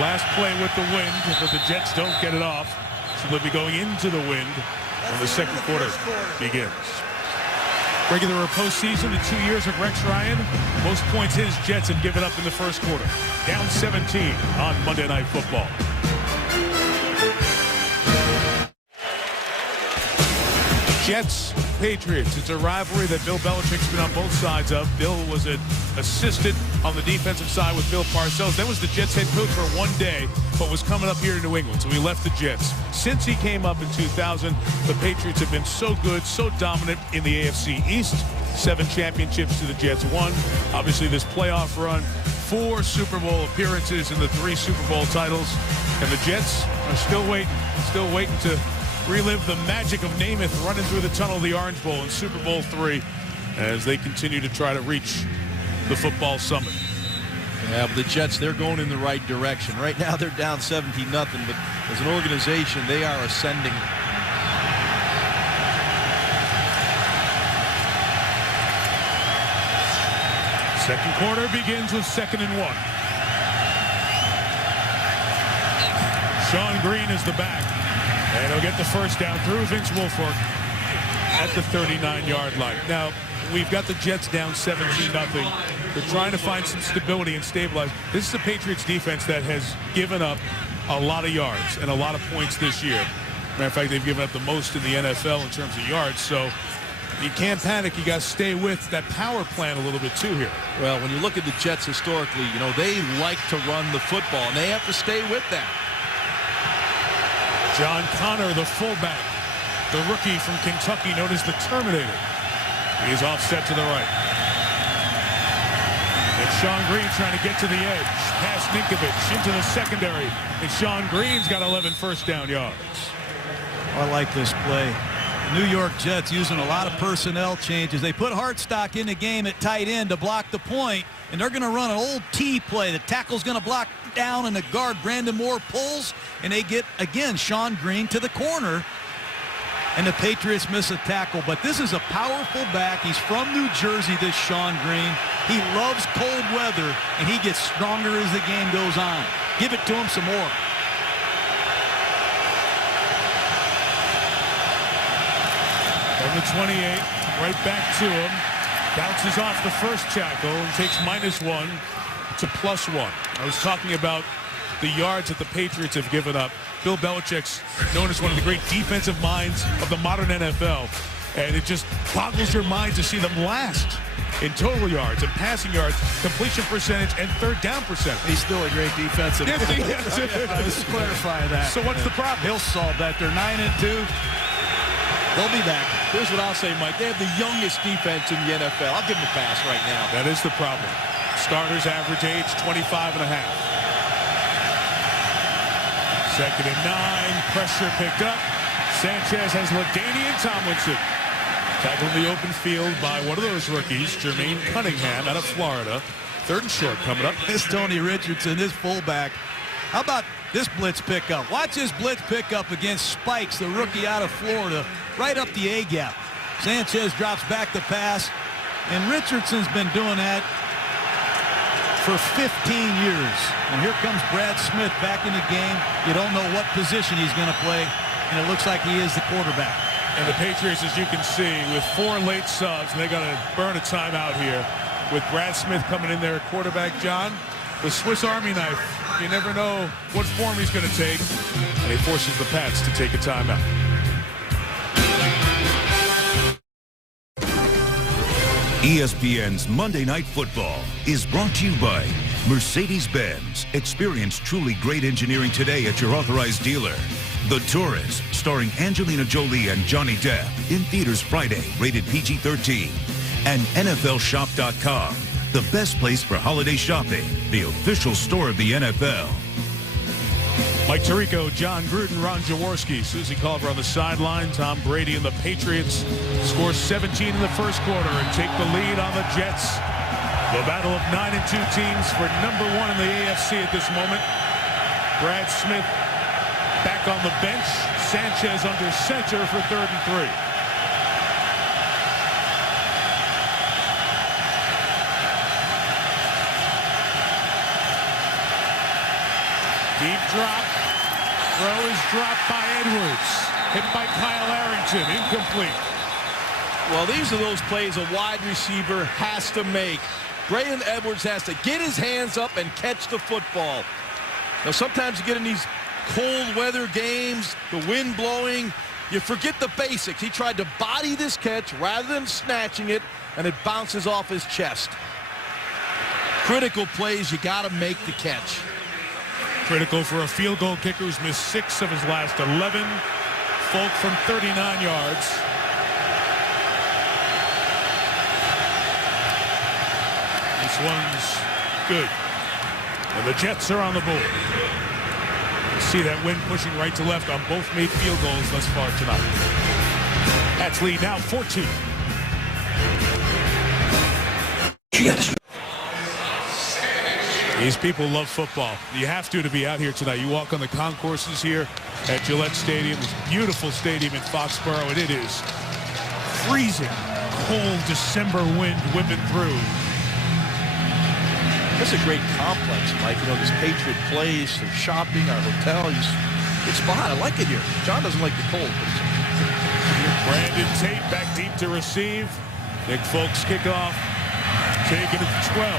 Last play with the wind, but the Jets don't get it off. So they'll be going into the wind when the second quarter begins. Regular or postseason, the 2 years of Rex Ryan. Most points his Jets have given up in the first quarter. Down 17 on Monday Night Football. Jets, Patriots. It's a rivalry that Bill Belichick's been on both sides of. Bill was an assistant on the defensive side with Bill Parcells. Then was the Jets head coach for one day, but was coming up here to New England, so he left the Jets. Since he came up in 2000, the Patriots have been so good, so dominant in the AFC East. 7 championships to the Jets, 1. Obviously, this playoff run, 4 Super Bowl appearances and the 3 Super Bowl titles. And the Jets are still waiting to relive the magic of Namath running through the tunnel of the Orange Bowl in Super Bowl III as they continue to try to reach the football summit. Yeah, but the Jets, they're going in the right direction. Right now they're down 17-0, but as an organization, they are ascending. Second quarter begins with 2nd and 1. Sean Green is the back. And he'll get the first down through Vince Wilfork at the 39-yard line. Now, we've got the Jets down 17-0. They're trying to find some stability and stabilize. This is the Patriots defense that has given up a lot of yards and a lot of points this year. Matter of fact, they've given up the most in the NFL in terms of yards. So you can't panic. You got to stay with that power plan a little bit too here. Well, when you look at the Jets historically, you know, they like to run the football, and they have to stay with that. John Connor, the fullback, the rookie from Kentucky known as the Terminator. He's offset to the right. And Sean Green trying to get to the edge. Past Ninkovich into the secondary. And Sean Green's got 11 first down yards. I like this play. The New York Jets using a lot of personnel changes. They put Hartsock in the game at tight end to block the point, and they're going to run an old T play. The tackle's going to block down, and the guard, Brandon Moore, pulls, and they get, again, Sean Green to the corner, and the Patriots miss a tackle. But this is a powerful back. He's from New Jersey, this Sean Green. He loves cold weather, and he gets stronger as the game goes on. Give it to him some more. From the 28, right back to him. Bounces off the first tackle and takes -1 to +1. I was talking about the yards that the Patriots have given up. Bill Belichick's known as one of the great defensive minds of the modern NFL. And it just boggles your mind to see them last in total yards and passing yards, completion percentage, and third down percentage. He's still a great defensive. Yes, he is. Let's clarify that. So what's the problem? He'll solve that. They're 9-2. They'll be back. Here's what I'll say, Mike. They have the youngest defense in the NFL. I'll give them a pass right now. That is the problem. Starters average age 25.5. 2nd and 9. Pressure picked up. Sanchez has LaDainian Tomlinson tackled in the open field by one of those rookies, Jermaine Cunningham out of Florida. 3rd and short coming up. This Tony Richardson, his fullback. How about this blitz pickup? Watch this blitz pickup against Spikes, the rookie out of Florida, right up the A-gap. Sanchez drops back the pass. And Richardson's been doing that for 15 years. And here comes Brad Smith back in the game. You don't know what position he's going to play, and it looks like he is the quarterback. And the Patriots, as you can see, with 4 late subs, and they got to burn a timeout here. With Brad Smith coming in there at quarterback, John, the Swiss Army knife. You never know what form he's going to take, and he forces the Pats to take a timeout. ESPN's Monday Night Football is brought to you by Mercedes-Benz. Experience truly great engineering today at your authorized dealer. The Tourist, starring Angelina Jolie and Johnny Depp, in theaters Friday, rated PG-13. And NFLShop.com, the best place for holiday shopping, the official store of the NFL. Mike Tirico, John Gruden, Ron Jaworski, Susie Culver on the sideline. Tom Brady and the Patriots score 17 in the first quarter and take the lead on the Jets. The battle of 9-2 teams for number 1 in the AFC at this moment. Brad Smith back on the bench. Sanchez under center for 3rd and 3. Deep drop. Throw is dropped by Edwards. Hit by Kyle Arrington. Incomplete. Well, these are those plays a wide receiver has to make. Braylon Edwards has to get his hands up and catch the football. Now, sometimes you get in these cold weather games, the wind blowing, you forget the basics. He tried to body this catch rather than snatching it, and it bounces off his chest. Critical plays, you got to make the catch. Critical for a field goal kicker who's missed 6 of his last 11. Folk from 39 yards. This one's good. And the Jets are on the board. You see that wind pushing right to left on both made field goals thus far tonight. Pats lead now 14. These people love football. You have to be out here tonight. You walk on the concourses here at Gillette Stadium, this beautiful stadium in Foxborough, and it is freezing, cold December wind whipping through. That's a great complex, Mike. You know, this Patriot place, their shopping, our hotel. It's fun. I like it here. John doesn't like the cold. Brandon Tate back deep to receive. Nick Folks kickoff. Taken at 12.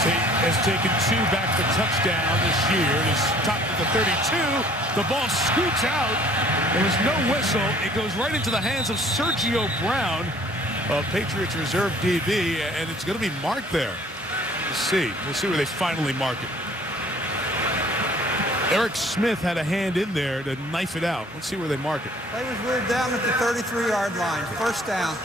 Tate has taken 2 back for touchdown this year. He's topped at the 32. The ball scoots out. There was no whistle. It goes right into the hands of Sergio Brown, Patriots reserve DB, and it's going to be marked there. We'll see where they finally mark it. Eric Smith had a hand in there to knife it out. Let's see where they mark it. Play was ruled down at the 33-yard line. First down.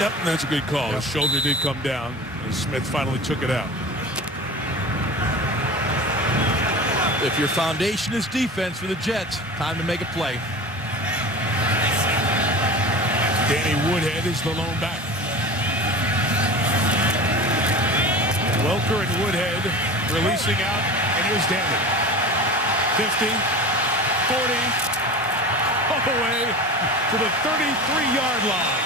Yep, that's a good call. His shoulder did come down, and Smith finally took it out. If your foundation is defense for the Jets, time to make a play. Danny Woodhead is the lone back. Welker and Woodhead releasing out, and here's Danny. 50, 40, all the way to the 33-yard line.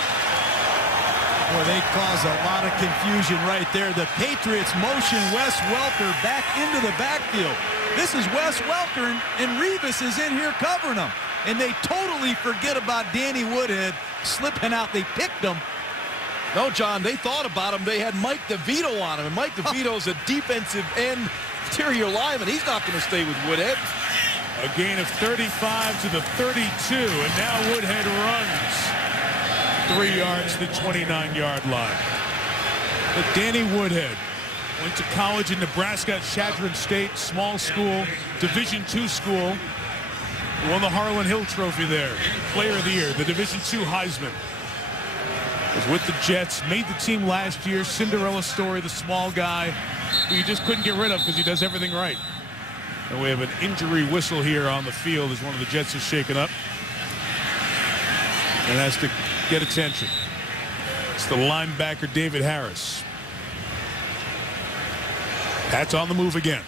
Boy, they cause a lot of confusion right there. The Patriots motion Wes Welker back into the backfield. This is Wes Welker, and Revis is in here covering him. And they totally forget about Danny Woodhead slipping out. They picked him. No, John, they thought about him. They had Mike DeVito on him, and Mike DeVito's a defensive end interior lineman. He's not going to stay with Woodhead. A gain of 35 to the 32, and now Woodhead runs 3 yards to the 29-yard line. But Danny Woodhead went to college in Nebraska at Chadron State, small school, Division II school. Won the Harlan Hill Trophy there. Player of the Year, the Division II Heisman. Was with the Jets, made the team last year. Cinderella story, the small guy who you just couldn't get rid of because he does everything right. And we have an injury whistle here on the field as one of the Jets is shaken up and has to get attention. It's the linebacker, David Harris. Pat's on the move again.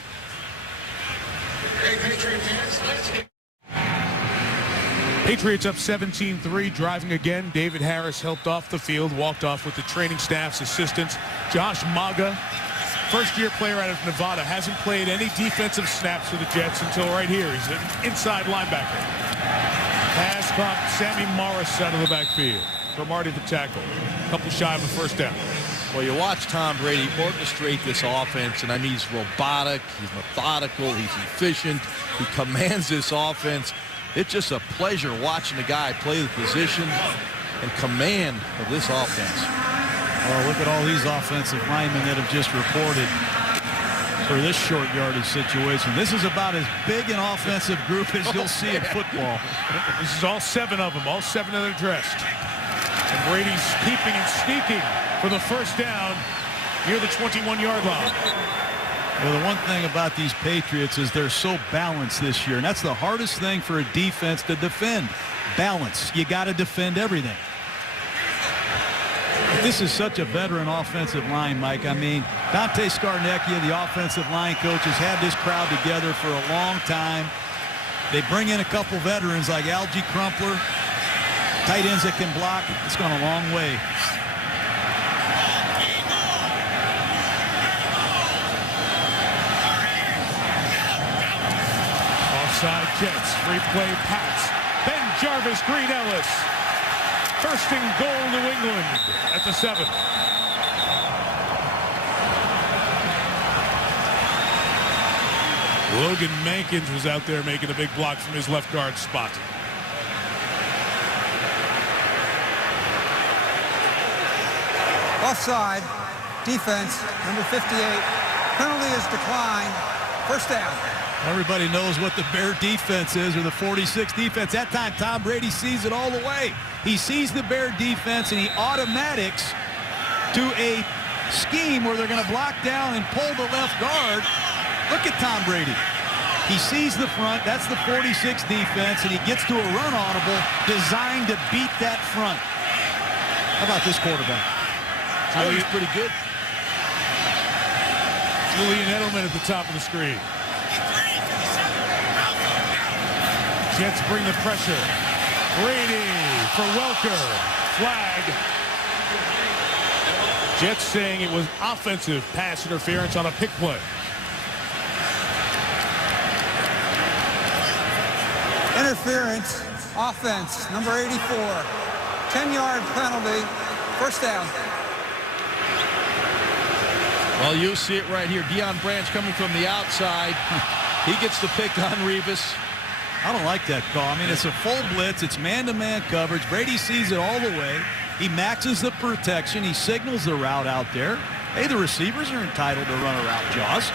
Patriots up 17-3, driving again. David Harris helped off the field, walked off with the training staff's assistance. Josh Maga, first-year player out of Nevada, hasn't played any defensive snaps for the Jets until right here. He's an inside linebacker. Pass caught Sammy Morris out of the backfield. Cromartie the tackle. A couple shy of a first down. Well, you watch Tom Brady orchestrate this offense, and I mean, he's robotic, he's methodical, he's efficient, he commands this offense. It's just a pleasure watching the guy play the position and command of this offense. Oh, look at all these offensive linemen that have just reported for this short yardage situation. This is about as big an offensive group as you'll see in football. This is all 7 of them, all 7 of them dressed. And Brady's keeping and sneaking for the first down near the 21-yard line. Well, the one thing about these Patriots is they're so balanced this year, and that's the hardest thing for a defense to defend. Balance. You got to defend everything. This is such a veteran offensive line, Mike. I mean, Dante Scarnecchia, the offensive line coach, has had this crowd together for a long time. They bring in a couple veterans like Algie Crumpler, tight ends that can block. It's gone a long way. Offside Jets, free play pass. Ben Jarvis, Green Ellis. First and goal, New England at the 7. Logan Mankins was out there making a big block from his left guard spot. Offside. Defense, number 58. Penalty is declined. First down. Everybody knows what the Bear defense is, or the 46 defense. That time, Tom Brady sees it all the way. He sees the Bear defense, and he automatics to a scheme where they're going to block down and pull the left guard. Look at Tom Brady. He sees the front. That's the 46 defense, and he gets to a run audible designed to beat that front. How about this quarterback? He's pretty good. Julian Edelman at the top of the screen. Jets bring the pressure. Brady for Welker. Flag. Jets saying it was offensive pass interference on a pick play. Interference. Offense. Number 84. 10-yard penalty. First down. Well, you see it right here. Deion Branch coming from the outside. He gets the pick on Revis. I don't like that call. I mean, it's a full blitz. It's man-to-man coverage. Brady sees it all the way. He maxes the protection. He signals the route out there. Hey, the receivers are entitled to run a route, Jaws.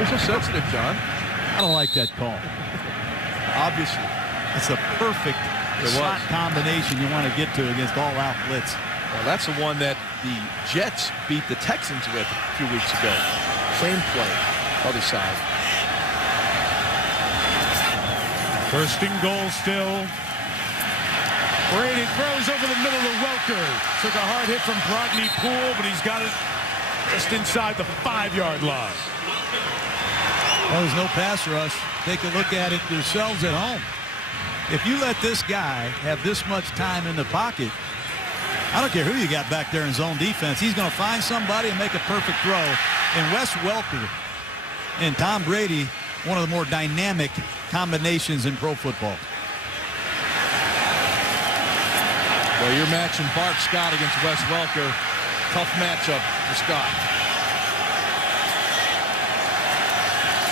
It's so sensitive, John. I don't like that call. Obviously, it's a perfect slot combination you want to get to against all-out blitz. Well, that's the one that the Jets beat the Texans with a few weeks ago. Same play, other side. First and goal still. Brady throws over the middle of Welker. Took a hard hit from Brodney Poole, but he's got it just inside the 5-yard line. Well, there's no pass rush. Take a look at it yourselves at home. If you let this guy have this much time in the pocket, I don't care who you got back there in zone defense. He's going to find somebody and make a perfect throw. And Wes Welker and Tom Brady, one of the more dynamic combinations in pro football. Well, you're matching Bart Scott against Wes Welker. Tough matchup for Scott.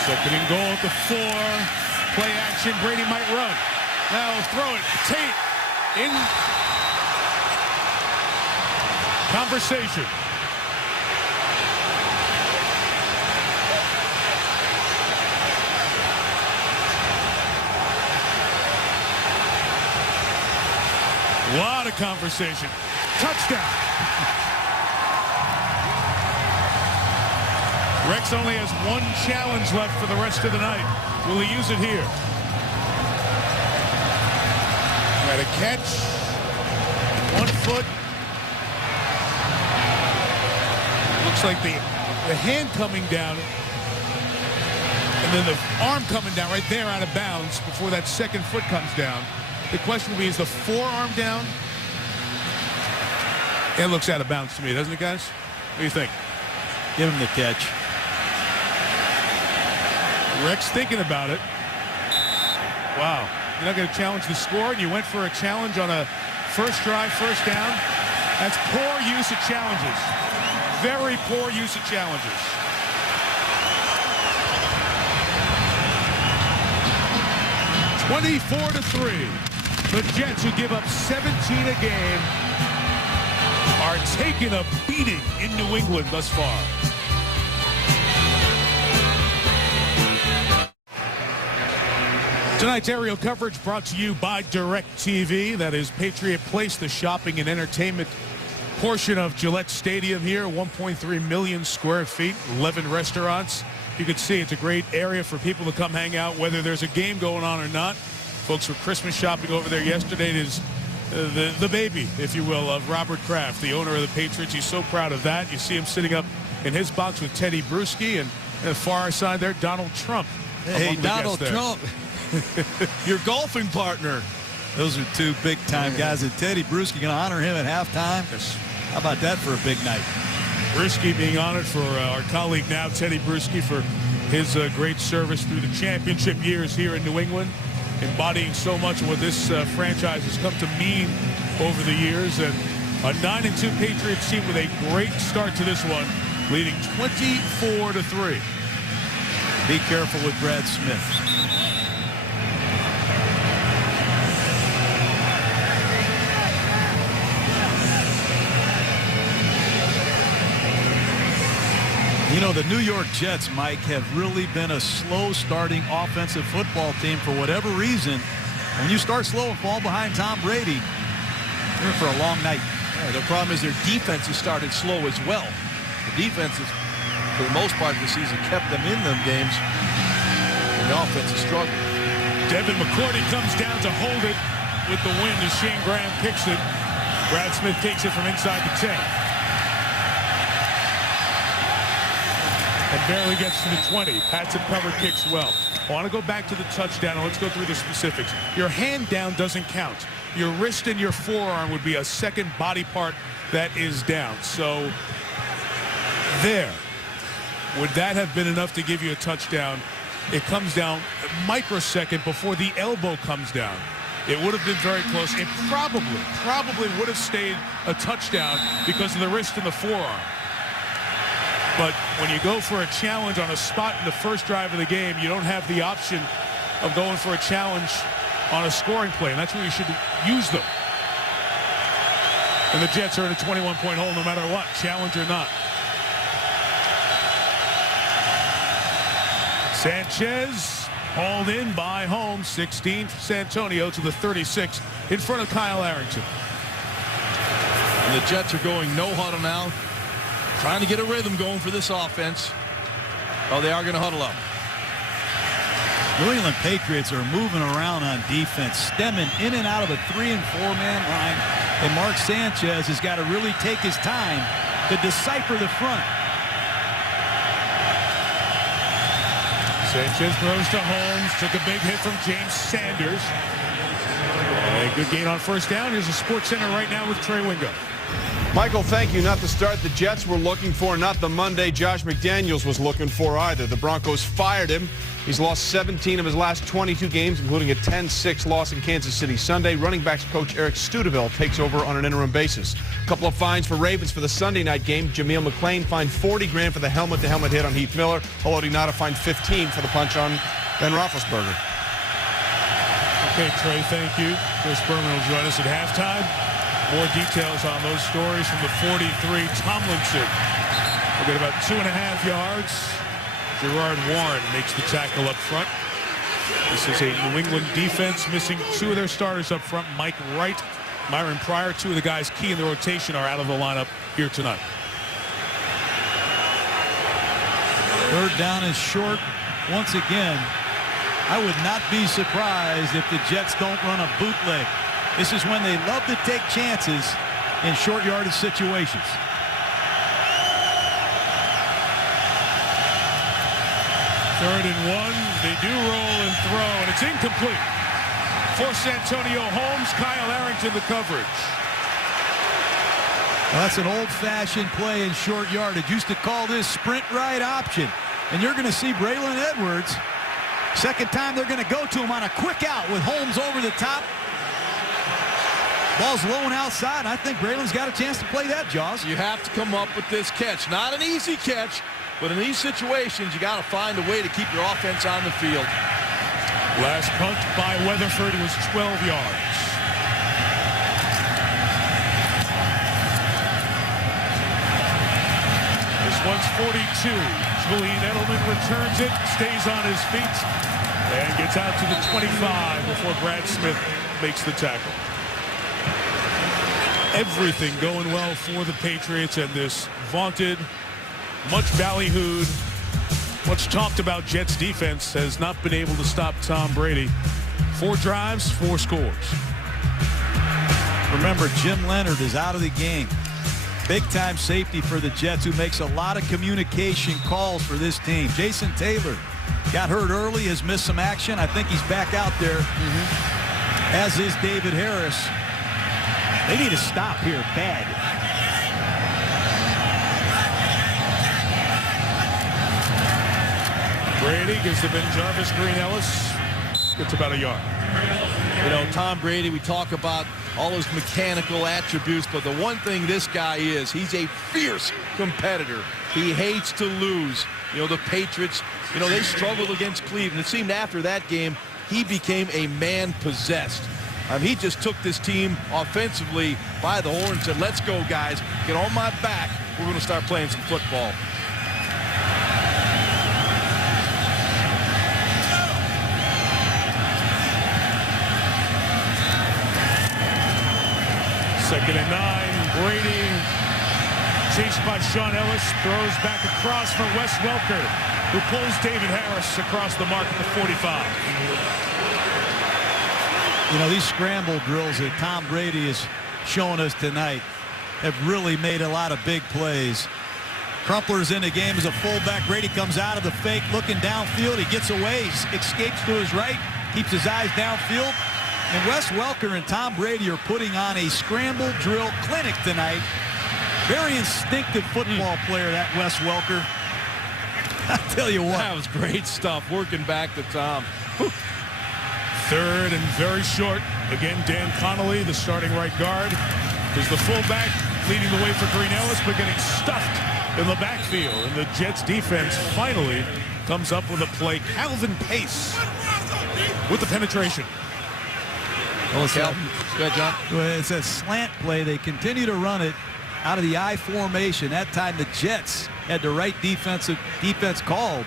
Second and goal at the 4. Play action. Brady might run. Now throw it. Tate in conversation. A lot of conversation. Touchdown. Rex only has one challenge left for the rest of the night. Will he use it here? Got a catch. 1 foot. Looks like the hand coming down And then the arm coming down right there out of bounds before that second foot comes down. The question will be, is the forearm down? It looks out of bounds to me, doesn't it, guys? What do you think? Give him the catch. Rex thinking about it. Wow. You're not going to challenge the score, and you went for a challenge on a first drive, first down. That's poor use of challenges. Very poor use of challenges. (24-3). The Jets, who give up 17 a game, are taking a beating in New England thus far. Tonight's aerial coverage brought to you by DirecTV. That is Patriot Place, the shopping and entertainment portion of Gillette Stadium here. 1.3 million square feet, 11 restaurants. You can see it's a great area for people to come hang out, whether there's a game going on or not. Folks were Christmas shopping over there yesterday. It is the baby, if you will, of Robert Kraft, the owner of the Patriots. He's so proud of that. You see him sitting up in his box with Teddy Bruschi, and on the far side there, Donald Trump. Hey, Donald Trump. Your golfing partner. Those are two big-time guys. And Teddy Bruschi going to honor him at halftime. Yes. How about that for a big night? Bruschi being honored for our colleague now, Teddy Bruschi, for his great service through the championship years here in New England, embodying so much of what this franchise has come to mean over the years. And a 9-2 Patriots team with a great start to this one, leading 24-3. Be careful with Brad Smith. You know, the New York Jets, Mike, have really been a slow-starting offensive football team for whatever reason. When you start slow and fall behind Tom Brady, you're in for a long night. Yeah, the problem is their defense has started slow as well. The defense has, for the most part of the season, kept them in them games. And the offense is struggling. Devin McCourty comes down to hold it with the win as Shane Graham kicks it. Brad Smith takes it from inside the 10. And barely gets to the 20. Patson cover kicks well. I want to go back to the touchdown, and let's go through the specifics. Your hand down doesn't count. Your wrist and your forearm would be a second body part that is down. So there. Would that have been enough to give you a touchdown? It comes down a microsecond before the elbow comes down. It would have been very close. It probably would have stayed a touchdown because of the wrist and the forearm. But when you go for a challenge on a spot in the first drive of the game, you don't have the option of going for a challenge on a scoring play, and that's where you should use them. And the Jets are in a 21-point hole no matter what, challenge or not. Sanchez hauled in by Holmes, 16 for Santonio to the 36 in front of Kyle Arrington. And the Jets are going no huddle now, trying to get a rhythm going for this offense. Oh, they are going to huddle up. New England Patriots are moving around on defense, stemming in and out of a 3- and 4-man line. And Mark Sanchez has got to really take his time to decipher the front. Sanchez throws to Holmes, took a big hit from James Sanders. A good gain on first down. Here's a Sports Center right now with Trey Wingo. Michael, thank you. Not the start the Jets were looking for, not the Monday Josh McDaniels was looking for either. The Broncos fired him. He's lost 17 of his last 22 games, including a 10-6 loss in Kansas City Sunday. Running backs coach Eric Studeville takes over on an interim basis. A couple of fines for Ravens for the Sunday night game. Jameel McClain fined $40,000 for the helmet-to-helmet hit on Heath Miller. Haloti Ngata fined $15,000 for the punch on Ben Roethlisberger. Okay, Trey, thank you. Chris Berman will join us at halftime. More details on those stories from the 43. Tomlinson will get about 2.5 yards. Gerard Warren makes the tackle up front. This is a New England defense missing 2 of their starters up front. Mike Wright, Myron Pryor, 2 of the guys key in the rotation are out of the lineup here tonight. Third down is short once again. I would not be surprised if the Jets don't run a bootleg. This is when they love to take chances in short yardage situations. 3rd and 1. They do roll and throw, and it's incomplete. For Santonio Holmes, Kyle Arrington the coverage. Well, that's an old-fashioned play in short yardage. Used to call this sprint right option. And you're going to see Braylon Edwards. Second time they're going to go to him on a quick out with Holmes over the top. Ball's low and outside. I think Braylon's got a chance to play that, Jaws. You have to come up with this catch. Not an easy catch, but in these situations, you got to find a way to keep your offense on the field. Last punt by Weatherford was 12 yards. This one's 42. Julian Edelman returns it, stays on his feet, and gets out to the 25 before Brad Smith makes the tackle. Everything going well for the Patriots, and this vaunted, much ballyhooed, much talked about Jets defense has not been able to stop Tom Brady. 4 drives, 4 scores. Remember, Jim Leonard is out of the game. Big-time safety for the Jets, who makes a lot of communication calls for this team. Jason Taylor got hurt early, has missed some action. I think he's back out there, as is David Harris. They need to stop here bad. Brady gives to BenJarvus Green-Ellis. Gets about a yard. You know, Tom Brady, we talk about all his mechanical attributes, but the one thing this guy is, he's a fierce competitor. He hates to lose. You know, the Patriots, you know, they struggled against Cleveland. It seemed after that game, he became a man possessed. He just took this team offensively by the horn and said, let's go, guys. Get on my back. We're going to start playing some football. Second and 9. Brady chased by Sean Ellis, throws back across for Wes Welker, who pulls David Harris across the mark at the 45. You know, these scramble drills that Tom Brady is showing us tonight have really made a lot of big plays. Crumpler's in the game as a fullback. Brady comes out of the fake, looking downfield. He gets away, he escapes to his right, keeps his eyes downfield. And Wes Welker and Tom Brady are putting on a scramble drill clinic tonight. Very instinctive football player, that Wes Welker. I tell you what. That was great stuff, working back to Tom. Whew. 3rd and very short. Again, Dan Connolly, the starting right guard, is the fullback, leading the way for Green-Ellis, but getting stuffed in the backfield. And the Jets defense finally comes up with a play. Calvin Pace with the penetration. Well, it's Go ahead, John. It's a slant play. They continue to run it out of the I formation. That time the Jets had the right defense called.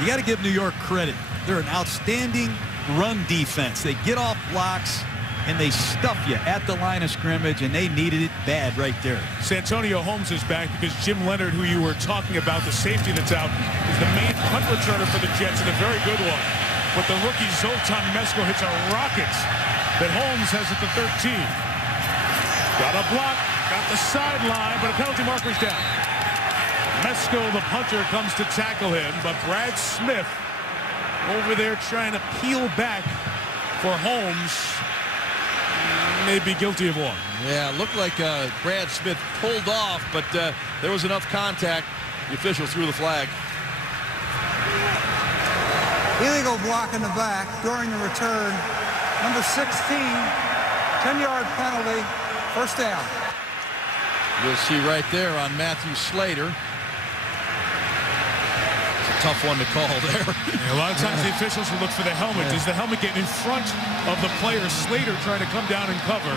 You got to give New York credit. They're an outstanding run defense. They get off blocks and they stuff you at the line of scrimmage, and they needed it bad right there. Santonio Holmes is back because Jim Leonard, who you were talking about, the safety that's out, is the main punt returner for the Jets, and a very good one. But the rookie Zoltan Mesko hits a rocket that Holmes has at the 13. Got a block, got the sideline, but a penalty marker's down. Mesko, the punter, comes to tackle him, but Brad Smith over there trying to peel back for Holmes. May be guilty of one. Yeah, looked like Brad Smith pulled off, but there was enough contact. The official threw the flag. Illegal block in the back during the return. Number 16, 10-yard penalty, first down. You'll see right there on Matthew Slater. It's a tough one to call there. A lot of times the officials will look for the helmet. Does the helmet get in front of the player? Slater trying to come down and cover.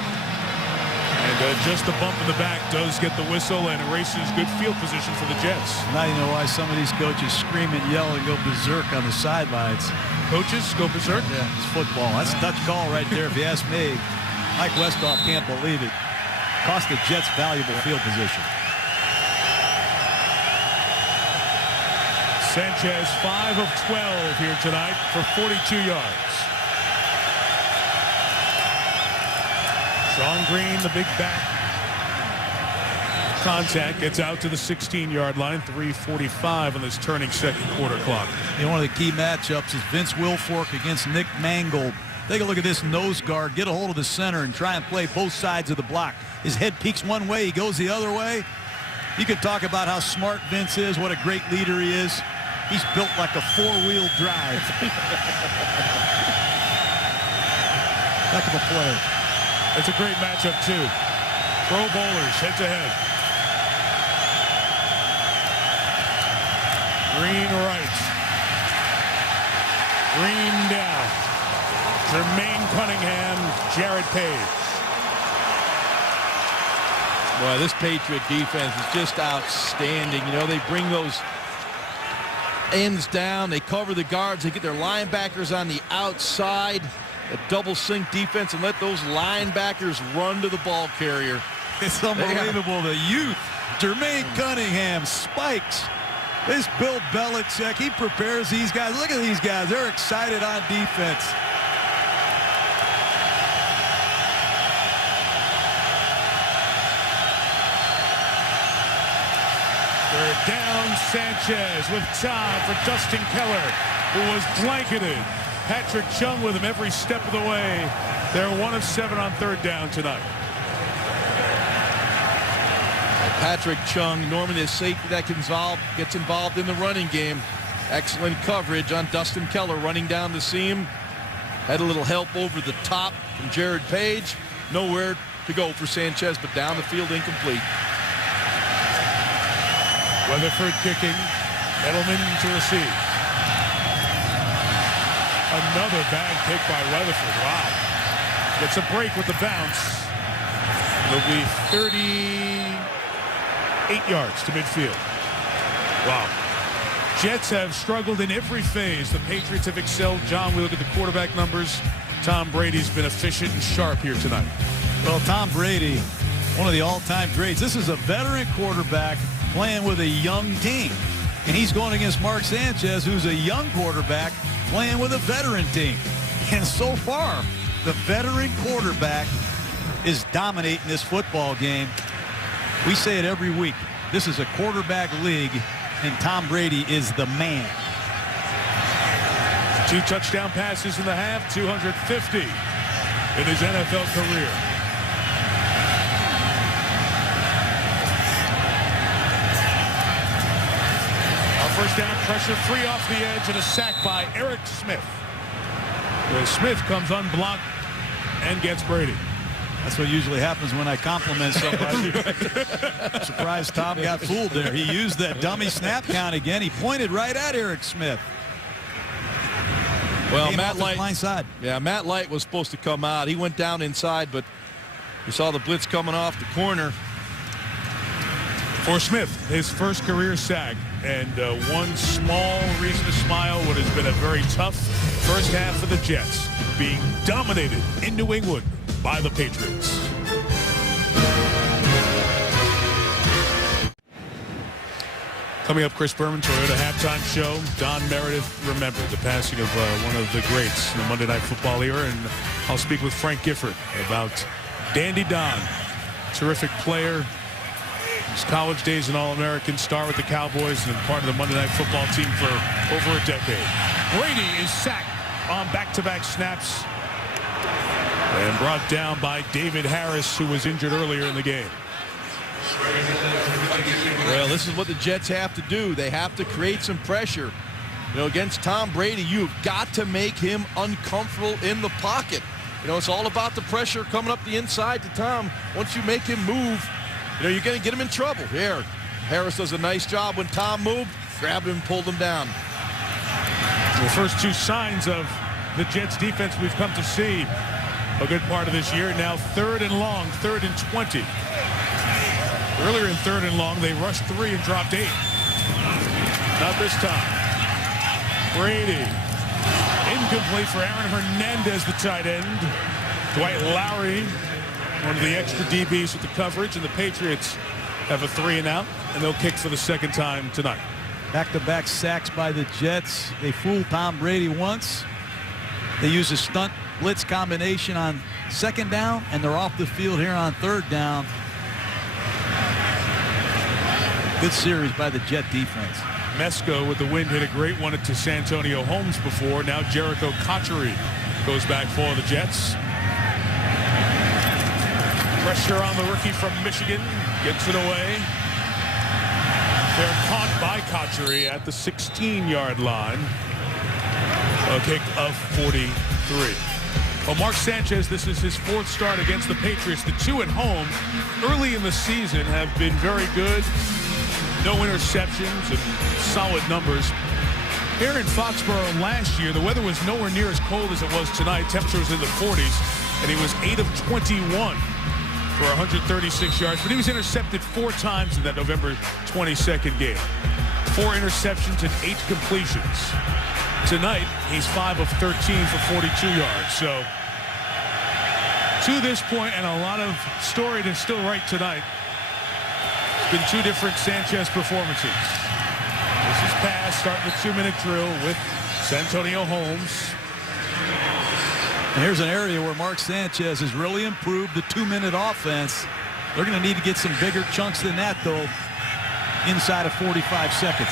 And just a bump in the back does get the whistle and erases good field position for the Jets. Now you know why some of these coaches scream and yell and go berserk on the sidelines. Coaches go berserk? Yeah, it's football. That's a touch call right there, if you ask me. Mike Westhoff can't believe it. Cost the Jets valuable field position. Sanchez 5 of 12 here tonight for 42 yards. Sean Green, the big back. contact, gets out to the 16-yard line. 3:45 on this turning second quarter clock. You know, one of the key matchups is Vince Wilfork against Nick Mangold. Take a look at this nose guard. Get a hold of the center and try and play both sides of the block. His head peeks one way, he goes the other way. You could talk about how smart Vince is, what a great leader he is. He's built like a four-wheel drive. Heck of a player. It's a great matchup, too. Pro Bowlers head-to-head. Green right. Green down. Jermaine Cunningham, Jared Page. Boy, this Patriot defense is just outstanding. You know, they bring those ends down. They cover the guards. They get their linebackers on the outside. A double sync defense and let those linebackers run to the ball carrier. It's unbelievable. The youth, Jermaine Cunningham, spikes. This Bill Belichick, he prepares these guys. Look at these guys. They're excited on defense. Third down, Sanchez with time for Dustin Keller, who was blanketed. Patrick Chung with him every step of the way. They're 1 of 7 on third down tonight. Patrick Chung, normally the safety that gets involved in the running game. Excellent coverage on Dustin Keller running down the seam. Had a little help over the top from Jared Page. Nowhere to go for Sanchez, but down the field incomplete. Weatherford kicking. Edelman to receive. Another bad kick by Weatherford. Wow. Gets a break with the bounce. It'll be 38 yards to midfield. Wow. Jets have struggled in every phase. The Patriots have excelled. John, we look at the quarterback numbers. Tom Brady's been efficient and sharp here tonight. Well, Tom Brady, one of the all-time greats. This is a veteran quarterback playing with a young team. And he's going against Mark Sanchez, who's a young quarterback playing with a veteran team. And so far, the veteran quarterback is dominating this football game. We say it every week. This is a quarterback league, and Tom Brady is the man. 2 touchdown passes in the half, 250 in his NFL career. First down, pressure, 3 off the edge, and a sack by Eric Smith. Where Smith comes unblocked and gets Brady. That's what usually happens when I compliment somebody. I'm surprised Tom got fooled there. He used that dummy snap count again. He pointed right at Eric Smith. Well, Matt Light, Matt Light was supposed to come out. He went down inside, but we saw the blitz coming off the corner. For Smith, his first career sack, and one small reason to smile, what has been a very tough first half of the Jets, being dominated in New England by the Patriots. Coming up, Chris Berman, Toyota halftime show. Don Meredith remembered the passing of one of the greats in the Monday Night Football era, and I'll speak with Frank Gifford about Dandy Don, terrific player. His college days an All-American, star with the Cowboys, and part of the Monday Night Football team for over a decade. Brady is sacked on back-to-back snaps and brought down by David Harris, who was injured earlier in the game. Well, this is what the Jets have to do. They have to create some pressure. You know, against Tom Brady, you've got to make him uncomfortable in the pocket. You know, it's all about the pressure coming up the inside to Tom. Once you make him move, you know, you're going to get him in trouble. Here, Harris does a nice job when Tom moved, grabbed him and pulled him down. The first 2 signs of the Jets defense we've come to see a good part of this year. Now 3rd and long, 3rd and 20. Earlier in 3rd and long, they rushed 3 and dropped 8. Not this time. Brady. Incomplete for Aaron Hernandez, the tight end. Dwight Lowry, one of the extra DBs with the coverage, and the Patriots have a 3 and out, and they'll kick for the second time tonight. Back-to-back sacks by the Jets. They fooled Tom Brady once. They use a stunt blitz combination on 2nd down, and they're off the field here on 3rd down. Good series by the Jet defense. Mesco with the win hit a great one to Santonio Holmes before. Now Jericho Cotchery goes back for the Jets. Pressure on the rookie from Michigan. Gets it away. They're caught by Cotchery at the 16-yard line. A kick of 43. Well, Mark Sanchez, this is his 4th start against the Patriots. The 2 at home early in the season have been very good. No interceptions and solid numbers. Here in Foxborough last year, the weather was nowhere near as cold as it was tonight. Temperature was in the 40s, and he was 8 of 21 for 136 yards. But he was intercepted 4 times in that November 22nd game. 4 interceptions and 8 completions. Tonight, he's 5 of 13 for 42 yards. So, to this point, and a lot of story to still write tonight, it's been 2 different Sanchez performances. This is pass, starting the 2-minute drill with Santonio Holmes. And here's an area where Mark Sanchez has really improved the 2-minute offense. They're going to need to get some bigger chunks than that, though, inside of 45 seconds.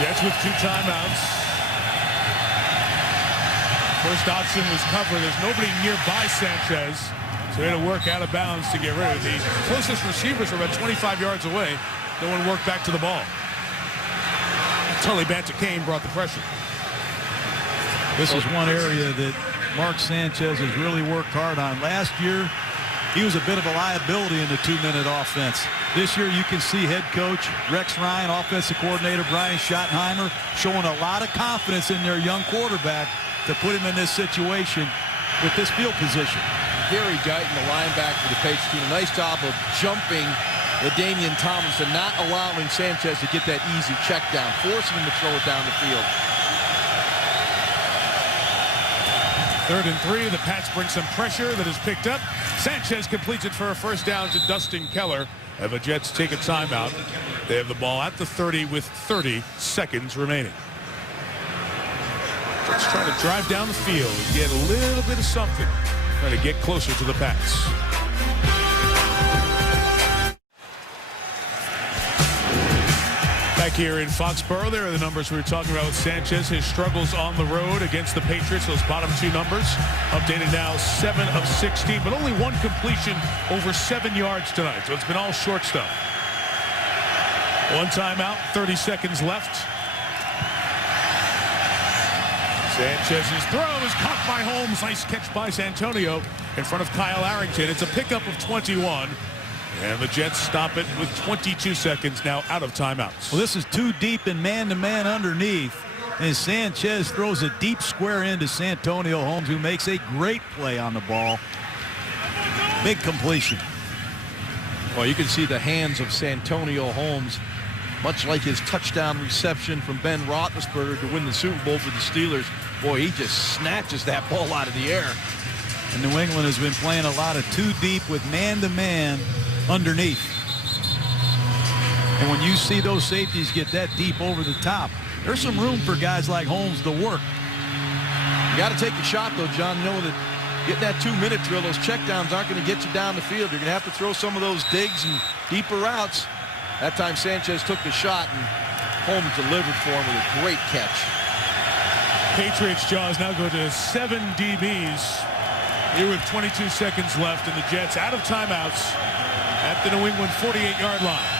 Jets with 2 timeouts. First option was cover. There's nobody nearby Sanchez, so they had to work out of bounds to get rid of it. The closest receivers are about 25 yards away. No one worked back to the ball. Tully Banta-Cain brought the pressure. This is one area that Mark Sanchez has really worked hard on. Last year, he was a bit of a liability in the 2-minute offense. This year, you can see head coach Rex Ryan, offensive coordinator Brian Schottenheimer showing a lot of confidence in their young quarterback to put him in this situation with this field position. Gary Guyton, the linebacker for the Patriots, doing a nice job of jumping LaDainian Tomlinson, not allowing Sanchez to get that easy check down, forcing him to throw it down the field. 3rd and 3. The Pats bring some pressure that is picked up. Sanchez completes it for a first down to Dustin Keller. And the Jets take a timeout. They have the ball at the 30 with 30 seconds remaining. Jets trying to drive down the field and get a little bit of something. Trying to get closer to the Pats. Back here in Foxborough, there are the numbers we were talking about with Sanchez. His struggles on the road against the Patriots, those bottom 2 numbers. Updated now 7 of 16, but only 1 completion over 7 yards tonight. So it's been all short stuff. 1 timeout, 30 seconds left. Sanchez's throw is caught by Holmes. Nice catch by Santonio in front of Kyle Arrington. It's a pickup of 21. And the Jets stop it with 22 seconds now out of timeouts. Well, this is too deep and man-to-man underneath. And Sanchez throws a deep square into Santonio Holmes, who makes a great play on the ball. Big completion. Well, you can see the hands of Santonio Holmes, much like his touchdown reception from Ben Roethlisberger to win the Super Bowl for the Steelers. Boy, he just snatches that ball out of the air. And New England has been playing a lot of too deep with man-to-man underneath. And when you see those safeties get that deep over the top, there's some room for guys like Holmes to work. You got to take the shot, though, John. You know that getting that 2-minute drill, those checkdowns aren't going to get you down the field. You're going to have to throw some of those digs and deeper routes. That time Sanchez took the shot, and Holmes delivered for him with a great catch. Patriots jaws now go to 7 DBs. Here with 22 seconds left, and the Jets out of timeouts at the New England 48-yard line.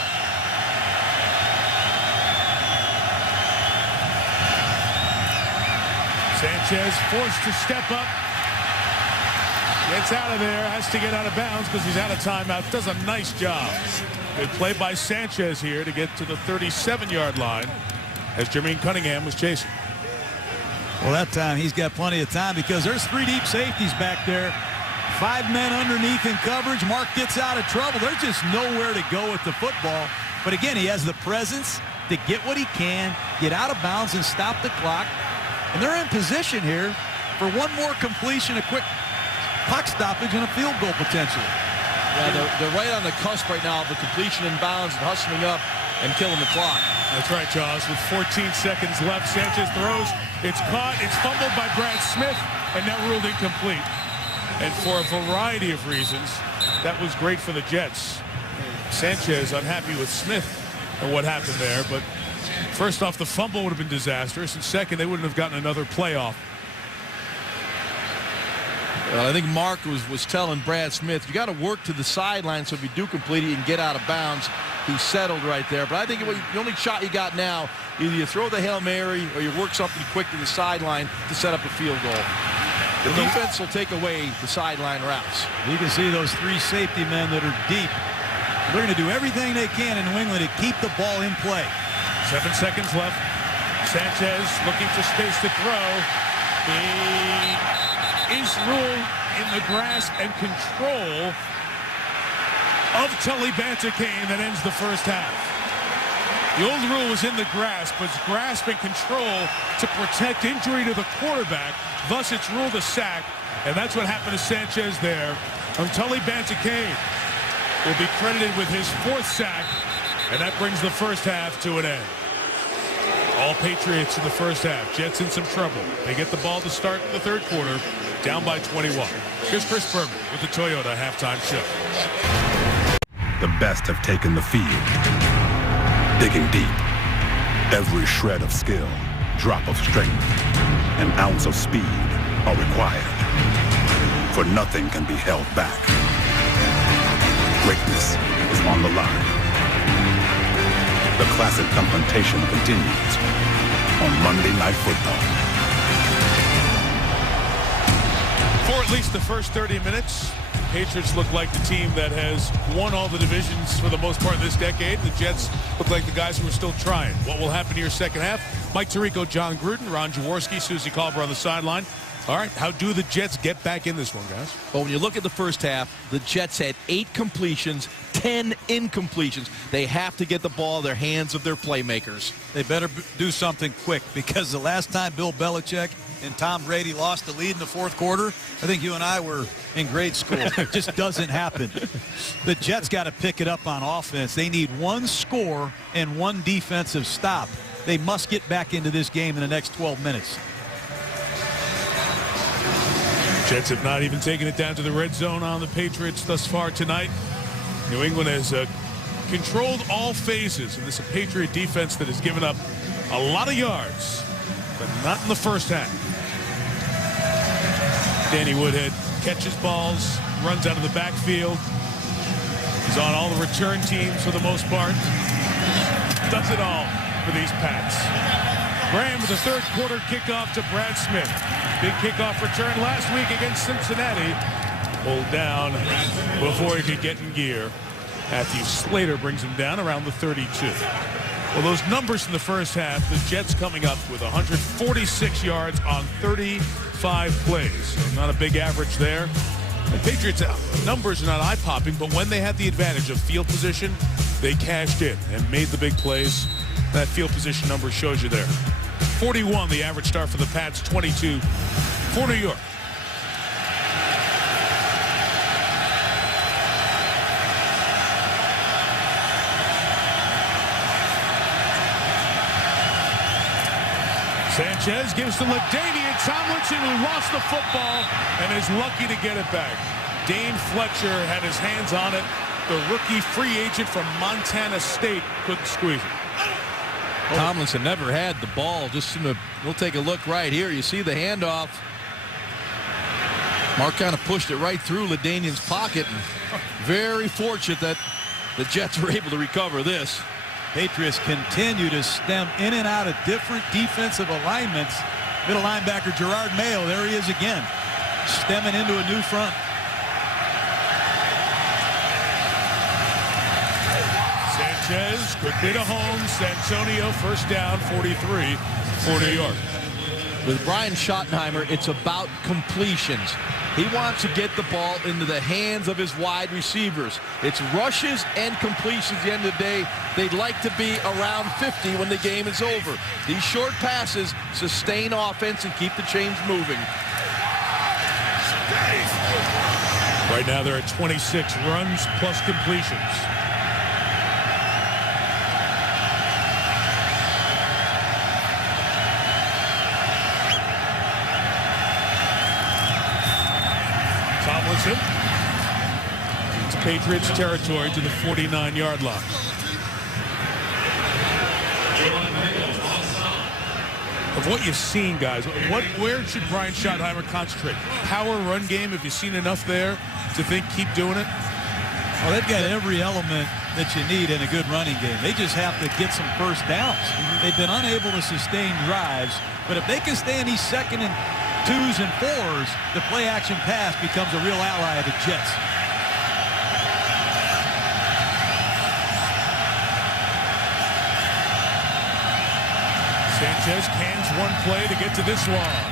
Sanchez forced to step up. Gets out of there, has to get out of bounds because he's out of timeout. Does a nice job. Good play by Sanchez here to get to the 37-yard line as Jermaine Cunningham was chasing. Well, that time he's got plenty of time because there's 3 deep safeties back there. 5 men underneath in coverage. Mark gets out of trouble. There's just nowhere to go with the football. But again, he has the presence to get what he can, get out of bounds and stop the clock. And they're in position here for one more completion, a quick puck stoppage, and a field goal potentially. Yeah, they're right on the cusp right now of the completion in bounds and hustling up and killing the clock. That's right, Jaws. With 14 seconds left, Sanchez throws. It's caught. It's fumbled by Brad Smith, and now ruled incomplete. And for a variety of reasons, that was great for the Jets. Sanchez unhappy with Smith and what happened there. But first off, the fumble would have been disastrous. And second, they wouldn't have gotten another playoff. Well, I think Mark was telling Brad Smith, you got to work to the sideline so if you do complete it, you can get out of bounds. He settled right there. But I think the only shot you got now, either you throw the Hail Mary or you work something quick to the sideline to set up a field goal. The defense will take away the sideline routes. You can see those three safety men that are deep. They're going to do everything they can in New England to keep the ball in play. 7 seconds left. Sanchez looking for space to throw. He is ruled in the grasp and control of Tully Banta-Cain that ends the first half. The old rule was in the grasp, but it's grasp and control to protect injury to the quarterback. Thus, it's ruled a sack, and that's what happened to Sanchez there. Tully Banta-Cain will be credited with his 4th sack, and that brings the first half to an end. All Patriots in the first half. Jets in some trouble. They get the ball to start the third quarter, down by 21. Here's Chris Berman with the Toyota halftime show. The best have taken the field, digging deep. Every shred of skill, drop of strength, an ounce of speed are required. For nothing can be held back. Greatness is on the line. The classic confrontation continues on Monday Night Football. For at least the first 30 minutes, Patriots look like the team that has won all the divisions for the most part this decade. The Jets look like the guys who are still trying. What will happen here second half? Mike Tirico, John Gruden, Ron Jaworski, Susie Colbert on the sideline. All right, how do the Jets get back in this one, guys? Well, when you look at the first half, the Jets had 8 completions, 10 incompletions. They have to get the ball in their hands of their playmakers. They better do something quick, because the last time Bill Belichick and Tom Brady lost the lead in the fourth quarter, I think you and I were in grade school. It just doesn't happen. The Jets got to pick it up on offense. They need 1 score and 1 defensive stop. They must get back into this game in the next 12 minutes. Jets have not even taken it down to the red zone on the Patriots thus far tonight. New England has controlled all phases of this Patriot defense that has given up a lot of yards, but not in the first half. Danny Woodhead catches balls, runs out of the backfield. He's on all the return teams for the most part. Does it all for these Pats. Graham with a third quarter kickoff to Brad Smith. Big kickoff return last week against Cincinnati. Pulled down before he could get in gear. Matthew Slater brings him down around the 32. Well, those numbers in the first half, the Jets coming up with 146 yards on 35 plays. So not a big average there. The Patriots' numbers are not eye-popping, but when they had the advantage of field position, they cashed in and made the big plays. That field position number shows you there. 41, the average start for the Pats, 22 for New York. Sanchez gives to LaDainian Tomlinson, who lost the football and is lucky to get it back. Dane Fletcher had his hands on it. The rookie free agent from Montana State couldn't squeeze it. Tomlinson never had the ball. We'll take a look right here. You see the handoff. Mark kind of pushed it right through LaDainian's pocket. And very fortunate that the Jets were able to recover this. Patriots continue to stem in and out of different defensive alignments. Middle linebacker Gerard Mayo, there he is again, stemming into a new front. Sanchez quickly to Holmes. Santonio first down, 43 for New York. With Brian Schottenheimer, it's about completions. He wants to get the ball into the hands of his wide receivers. It's rushes and completions at the end of the day. They'd like to be around 50 when the game is over. These short passes sustain offense and keep the chains moving. Right now they're at 26 runs plus completions. Tomlinson. It's Patriots territory to the 49-yard line. Of what you've seen, guys, where should Brian Schottenheimer concentrate? Power run game, have you seen enough there to think keep doing it? Well, they've got every element that you need in a good running game. They just have to get some first downs. They've been unable to sustain drives, but if they can stay in these second and twos and fours, the play-action pass becomes a real ally of the Jets. Sanchez cans one play to get to this one.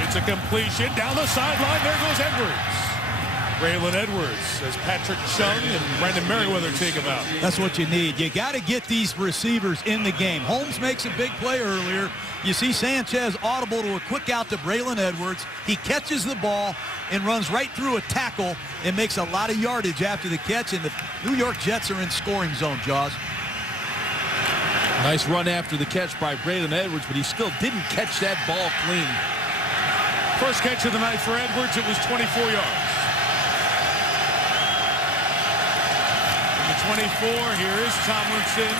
It's a completion down the sideline. There goes Edwards. Braylon Edwards as Patrick Chung and Brandon Merriweather take him out. That's what you need. You got to get these receivers in the game. Holmes makes a big play earlier. You see Sanchez audible to a quick out to Braylon Edwards. He catches the ball and runs right through a tackle and makes a lot of yardage after the catch, and the New York Jets are in scoring zone, Jaws. Nice run after the catch by Braylon Edwards, but he still didn't catch that ball clean. First catch of the night for Edwards, it was 24 yards. 24, here is Tomlinson.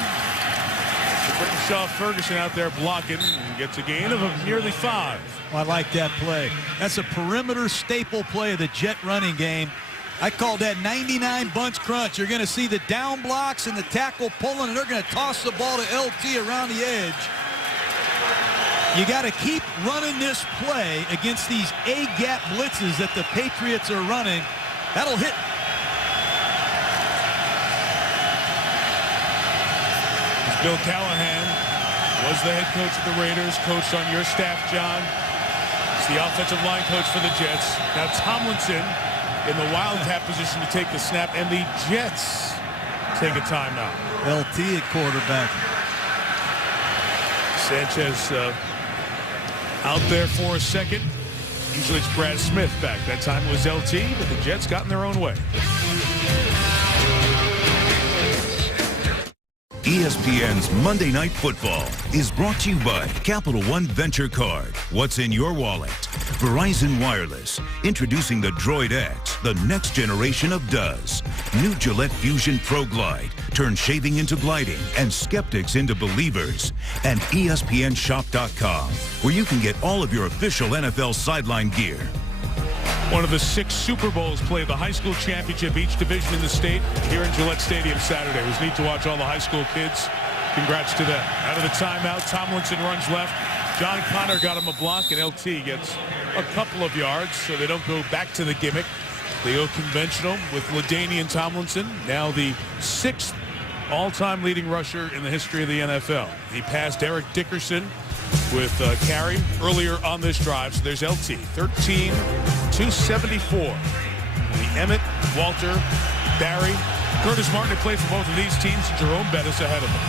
Shaw Ferguson out there blocking and gets a gain of nearly 5. Oh, I like that play. That's a perimeter staple play of the Jet running game. I call that 99 bunch crunch. You're going to see the down blocks and the tackle pulling, and they're going to toss the ball to LT around the edge. You got to keep running this play against these A-gap blitzes that the Patriots are running. That'll hit. Bill Callahan was the head coach of the Raiders, coached on your staff, John. He's the offensive line coach for the Jets. Now Tomlinson in the wildcat position to take the snap, and the Jets take a timeout. LT at quarterback. Sanchez out there for a second. Usually it's Brad Smith back. That time it was LT, but the Jets got in their own way. ESPN's Monday Night Football is brought to you by Capital One Venture Card. What's in your wallet? Verizon Wireless, introducing the Droid X, the next generation of does. New Gillette Fusion Pro Glide, turn shaving into gliding and skeptics into believers. And ESPNShop.com, where you can get all of your official NFL sideline gear. One of the 6 Super Bowls played the high school championship, each division in the state, here in Gillette Stadium Saturday. It was neat to watch all the high school kids. Congrats to them. Out of the timeout, Tomlinson runs left. John Connor got him a block, and LT gets a couple of yards, so they don't go back to the gimmick. They go conventional with LaDainian Tomlinson, now the 6th all-time leading rusher in the history of the NFL. He passed Eric Dickerson with carry earlier on this drive. So there's LT, 13-274. The Emmett, Walter, Barry, Curtis Martin had played for both of these teams. Jerome Bettis ahead of them.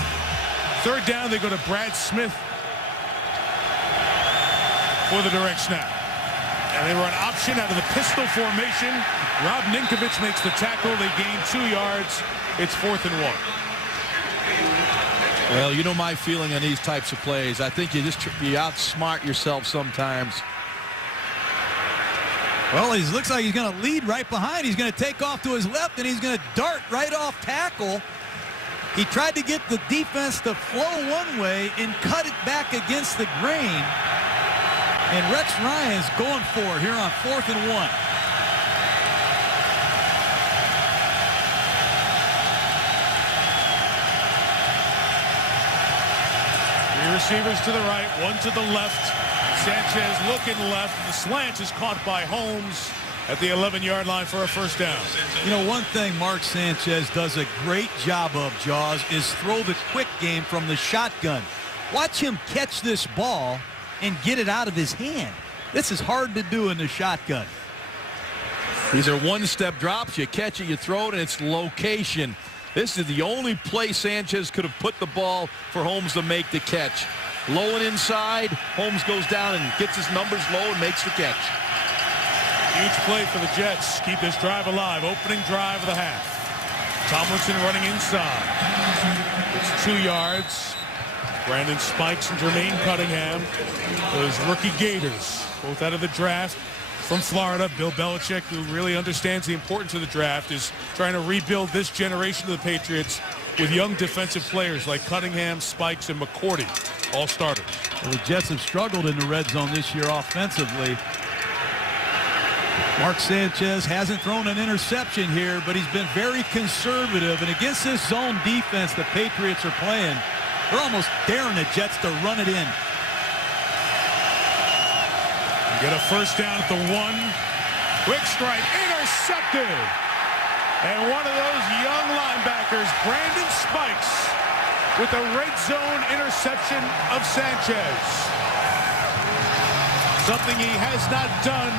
Third down, they go to Brad Smith for the direct snap. And they run option out of the pistol formation. Rob Ninkovich makes the tackle. They gain 2 yards. It's 4th and 1. Well, you know my feeling on these types of plays. I think you outsmart yourself sometimes. Well, he looks like he's going to lead right behind. He's going to take off to his left, and he's going to dart right off tackle. He tried to get the defense to flow one way and cut it back against the grain. And Rex Ryan's going for it here on 4th and 1. Receivers to the right, one to the left. Sanchez looking left. The slant is caught by Holmes at the 11-yard line for a first down. You know, one thing Mark Sanchez does a great job of, Jaws, is throw the quick game from the shotgun. Watch him catch this ball and get it out of his hand. This is hard to do in the shotgun. These are one-step drops. You catch it, you throw it, and it's location. This is the only play Sanchez could have put the ball for Holmes to make the catch. Low and inside, Holmes goes down and gets his numbers low and makes the catch. Huge play for the Jets. Keep this drive alive. Opening drive of the half. Tomlinson running inside. It's 2 yards. Brandon Spikes and Jermaine Cunningham. Those rookie Gators, both out of the draft. From Florida, Bill Belichick, who really understands the importance of the draft, is trying to rebuild this generation of the Patriots with young defensive players like Cunningham, Spikes, and McCourty, all starters. Well, the Jets have struggled in the red zone this year offensively. Mark Sanchez hasn't thrown an interception here, but he's been very conservative. And against this zone defense the Patriots are playing, they're almost daring the Jets to run it in. Get a first down at the 1. Quick strike, intercepted. And one of those young linebackers, Brandon Spikes, with a red zone interception of Sanchez. Something he has not done,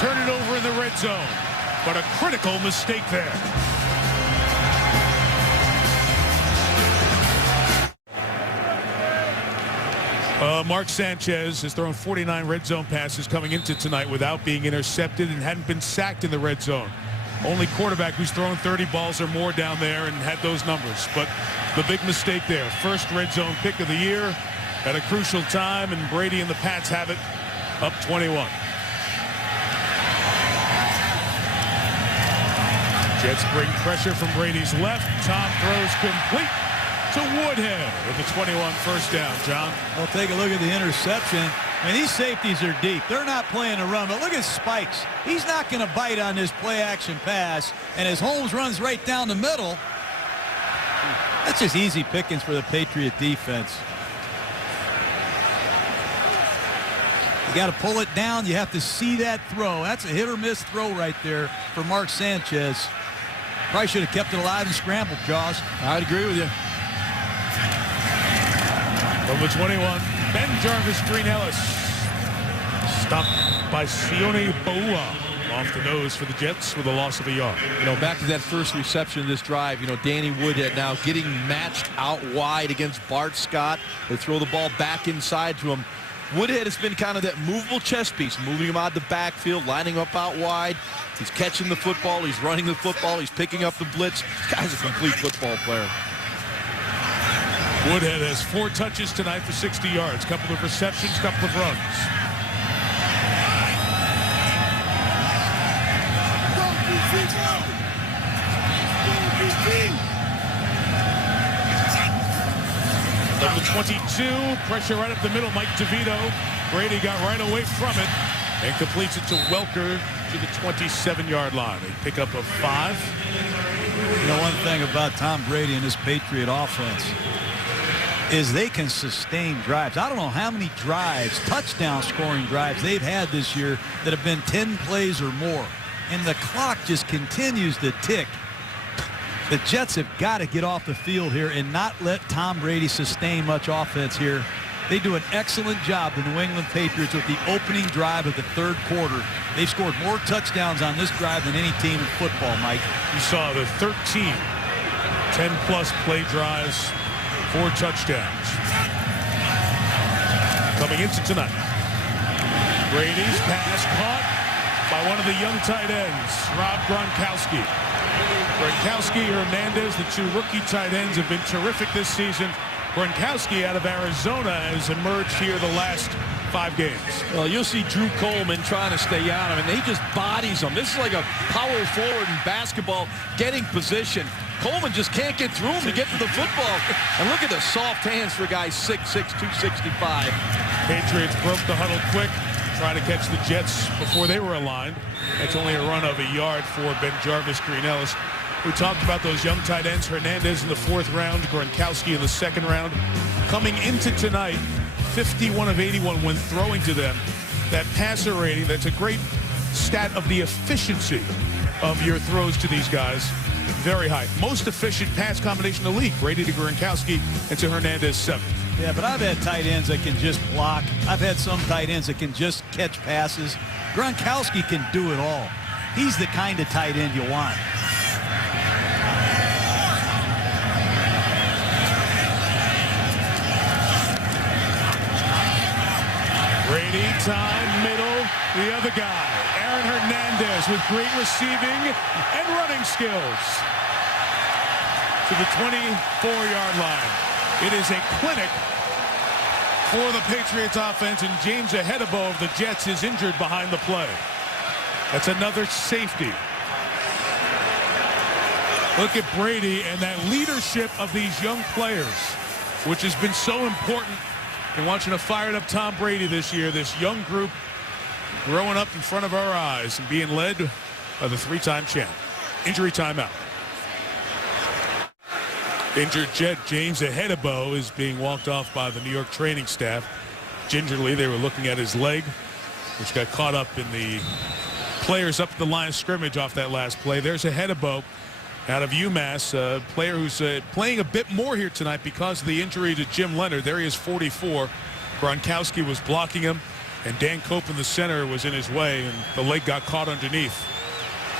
turn it over in the red zone. But a critical mistake there. Mark Sanchez has thrown 49 red zone passes coming into tonight without being intercepted and hadn't been sacked in the red zone. Only quarterback who's thrown 30 balls or more down there and had those numbers. But the big mistake there. First red zone pick of the year at a crucial time, and Brady and the Pats have it up 21. Jets bring pressure from Brady's left. Tom throws complete to Woodhead with the 21 first down. John? Well, take a look at the interception. I mean, these safeties are deep. They're not playing a run, but look at Spikes. He's not going to bite on this play-action pass, and as Holmes runs right down the middle, that's just easy pickings for the Patriot defense. You got to pull it down. You have to see that throw. That's a hit-or-miss throw right there for Mark Sanchez. Probably should have kept it alive and scrambled, Jaws. I'd agree with you. From the 21, Ben Jarvis Green Ellis. Stopped by Sione Boua. Off the nose for the Jets with a loss of a yard. You know, back to that first reception of this drive, you know, Danny Woodhead now getting matched out wide against Bart Scott. They throw the ball back inside to him. Woodhead has been kind of that movable chess piece, moving him out of the backfield, lining up out wide. He's catching the football. He's running the football. He's picking up the blitz. This guy's a complete football player. Woodhead has 4 touches tonight for 60 yards. Couple of receptions, couple of runs. Number 22, pressure right up the middle. Mike DeVito. Brady got right away from it and completes it to Welker to the 27-yard line. They pick up a 5. You know, one thing about Tom Brady and his Patriot offense is they can sustain drives. I don't know how many drives, touchdown scoring drives they've had this year that have been 10 plays or more. And the clock just continues to tick. The Jets have got to get off the field here and not let Tom Brady sustain much offense here. They do an excellent job, the New England Patriots, with the opening drive of the third quarter. They've scored more touchdowns on this drive than any team in football, Mike. You saw the 13 10-plus play drives, 4 touchdowns. Coming into tonight, Brady's pass caught by one of the young tight ends, Rob Gronkowski. Gronkowski, Hernandez, the 2 rookie tight ends, have been terrific this season. Gronkowski out of Arizona has emerged here the last 5 games. Well, you'll see Drew Coleman trying to stay on him, and he just bodies him. This is like a power forward in basketball, getting position. Coleman just can't get through him to get to the football. And look at the soft hands for guys 6'6", 265. Patriots broke the huddle quick, trying to catch the Jets before they were aligned. That's only a run of a yard for Ben Jarvis Green Ellis. We talked about those young tight ends, Hernandez in the 4th round, Gronkowski in the 2nd round. Coming into tonight, 51 of 81 when throwing to them. That passer rating, that's a great stat of the efficiency of your throws to these guys. Very high. Most efficient pass combination in the league. Brady to Gronkowski and to Hernandez 7th. Yeah, but I've had tight ends that can just block. I've had some tight ends that can just catch passes. Gronkowski can do it all. He's the kind of tight end you want. Brady, time, middle, the other guy. Aaron Hernandez with great receiving and running skills. To the 24-yard line. It is a clinic for the Patriots offense, and James Ahedebo of the Jets is injured behind the play. That's another safety. Look at Brady and that leadership of these young players, which has been so important in watching a fired-up Tom Brady this year. This young group growing up in front of our eyes and being led by the three-time champ. Injury timeout. Injured Jet James Ahedebo is being walked off by the New York training staff. Gingerly, they were looking at his leg, which got caught up in the players up at the line of scrimmage off that last play. There's Ahedebo out of UMass, a player who's playing a bit more here tonight because of the injury to Jim Leonard. There he is, 44. Gronkowski was blocking him, and Dan Cope in the center was in his way, and the leg got caught underneath.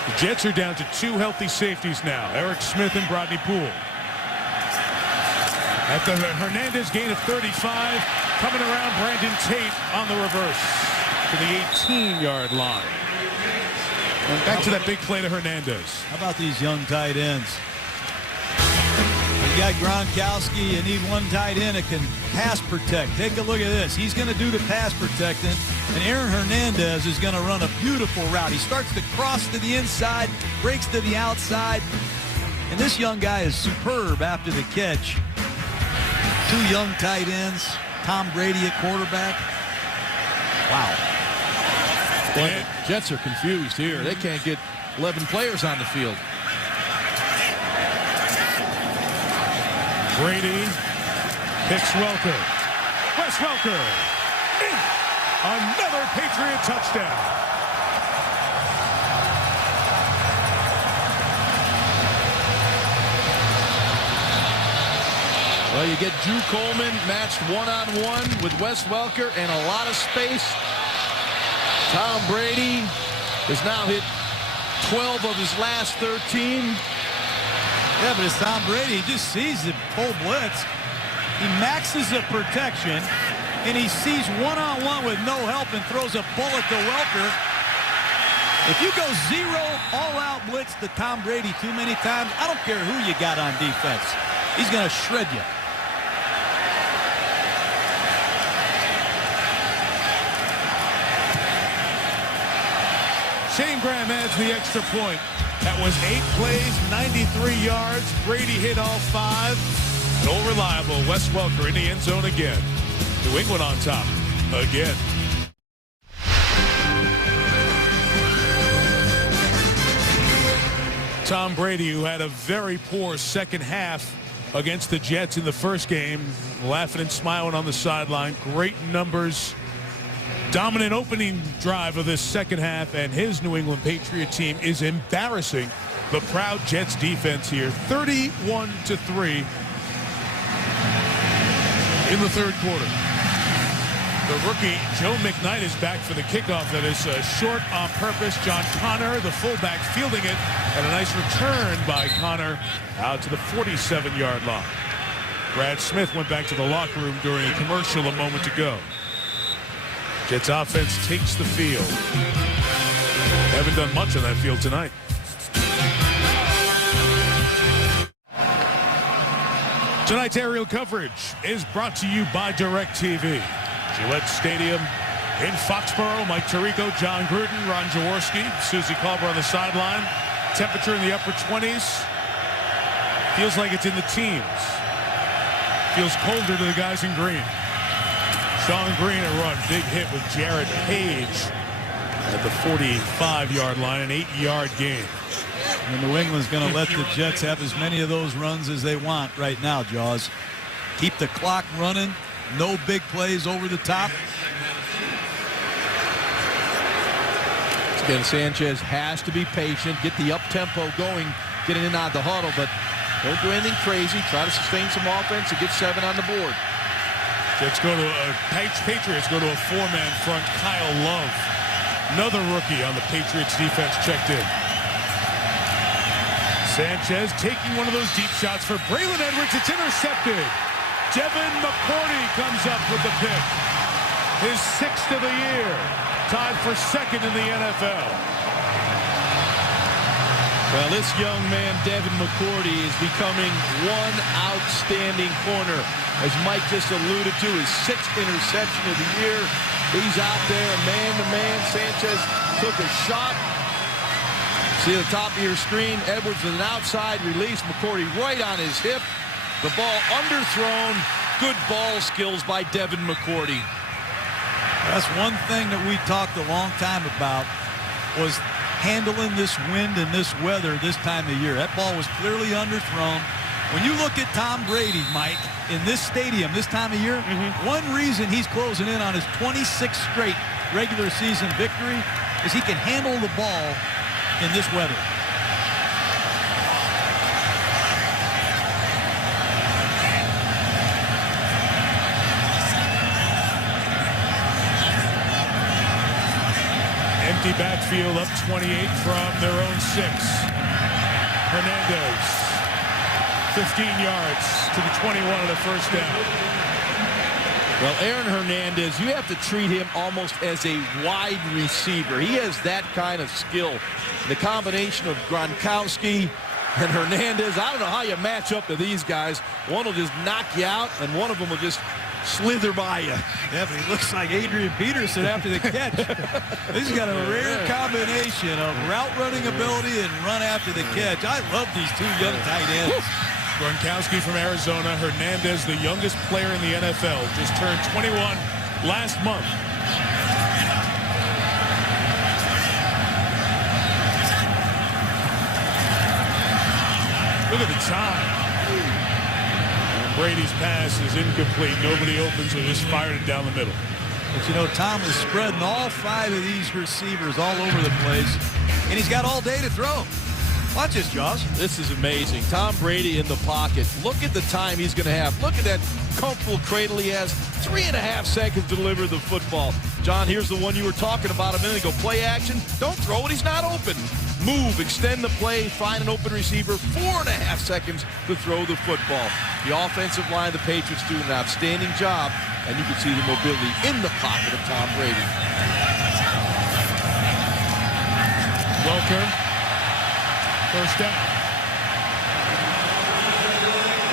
The Jets are down to 2 healthy safeties now, Eric Smith and Brodney Poole. After the Hernandez gain of 35, coming around, Brandon Tate on the reverse to the 18-yard line. And back to that big play to Hernandez. How about these young tight ends? You got Gronkowski. You need one tight end that can pass protect. Take a look at this. He's going to do the pass protecting, and Aaron Hernandez is going to run a beautiful route. He starts to cross to the inside, breaks to the outside, and this young guy is superb after the catch. 2 young tight ends. Tom Brady at quarterback. Wow. Boy, the Jets are confused here. They can't get 11 players on the field. Brady picks Welker. Wes Welker. Another Patriot touchdown. Well, you get Drew Coleman matched one-on-one with Wes Welker and a lot of space. Tom Brady has now hit 12 of his last 13. Yeah, but it's Tom Brady. He just sees the full blitz. He maxes the protection, and he sees one-on-one with no help and throws a bullet to Welker. If you go 0 all-out blitz to Tom Brady too many times, I don't care who you got on defense. He's going to shred you. Shane Graham adds the extra point. That was 8 plays, 93 yards. Brady hit all 5. No reliable. Wes Welker in the end zone again. New England on top again. Tom Brady, who had a very poor second half against the Jets in the first game, laughing and smiling on the sideline. Great numbers. Dominant opening drive of this second half, and his New England Patriot team is embarrassing the proud Jets defense here. 31-3 in the third quarter. The rookie Joe McKnight is back for the kickoff that is short on purpose. John Connor, the fullback, fielding it, and a nice return by Connor out to the 47-yard line. Brad Smith went back to the locker room during a commercial a moment ago. Jets offense takes the field. Haven't done much on that field tonight. Tonight's aerial coverage is brought to you by DirecTV. Gillette Stadium in Foxborough. Mike Tirico, John Gruden, Ron Jaworski, Susie Colbert on the sideline. Temperature in the upper 20s. Feels like it's in the teens. Feels colder to the guys in green. Sean Green a run. Big hit with Jared Page at the 45-yard line. An 8-yard gain. And New England's going to let the Jets have as many of those runs as they want right now, Jaws. Keep the clock running. No big plays over the top. Again, Sanchez has to be patient, get the up-tempo going, getting in on the huddle, but don't do anything crazy. Try to sustain some offense and get 7 on the board. Jets go to Patriots go to a 4-man front. Kyle Love, another rookie on the Patriots defense, checked in. Sanchez taking one of those deep shots for Braylon Edwards. It's intercepted. Devin McCourty comes up with the pick. His 6th of the year. Tied for 2nd in the NFL. Well, this young man, Devin McCourty, is becoming one outstanding corner. As Mike just alluded to, his 6th interception of the year. He's out there man-to-man. Sanchez took a shot, See at the top of your screen, Edwards with an outside release. McCourty right on his hip. The ball underthrown. Good ball skills by Devin McCourty. That's one thing that we talked a long time about, was handling this wind and this weather this time of year. That ball was clearly underthrown. When you look at Tom Brady, Mike, in this stadium this time of year, one reason he's closing in on his 26th straight regular season victory is he can handle the ball in this weather. Empty backfield, up 28 from their own 6. Hernandez, 15 yards to the 21 of the first down. Well, Aaron Hernandez, you have to treat him almost as a wide receiver. He has that kind of skill. The combination of Gronkowski and Hernandez, I don't know how you match up to these guys. One will just knock you out, and one of them will just slither by you. Yeah, but he looks like Adrian Peterson after the catch. He's got a rare combination of route running ability and run after the catch. I love these two young tight ends. Gronkowski from Arizona, Hernandez, the youngest player in the NFL, just turned 21 last month. Look at the time. Brady's pass is incomplete. Nobody open, so just fired it down the middle. But, you know, Tom is spreading all 5 of these receivers all over the place, and he's got all day to throw. Watch this, Josh. This is amazing. Tom Brady in the pocket. Look at the time he's going to have. Look at that comfortable cradle he has. 3.5 seconds to deliver the football. John, here's the one you were talking about a minute ago. Play action. Don't throw it. He's not open. Move, extend the play, find an open receiver. 4.5 seconds to throw the football. The offensive line of the Patriots do an outstanding job, and you can see the mobility in the pocket of Tom Brady. Welker, first down.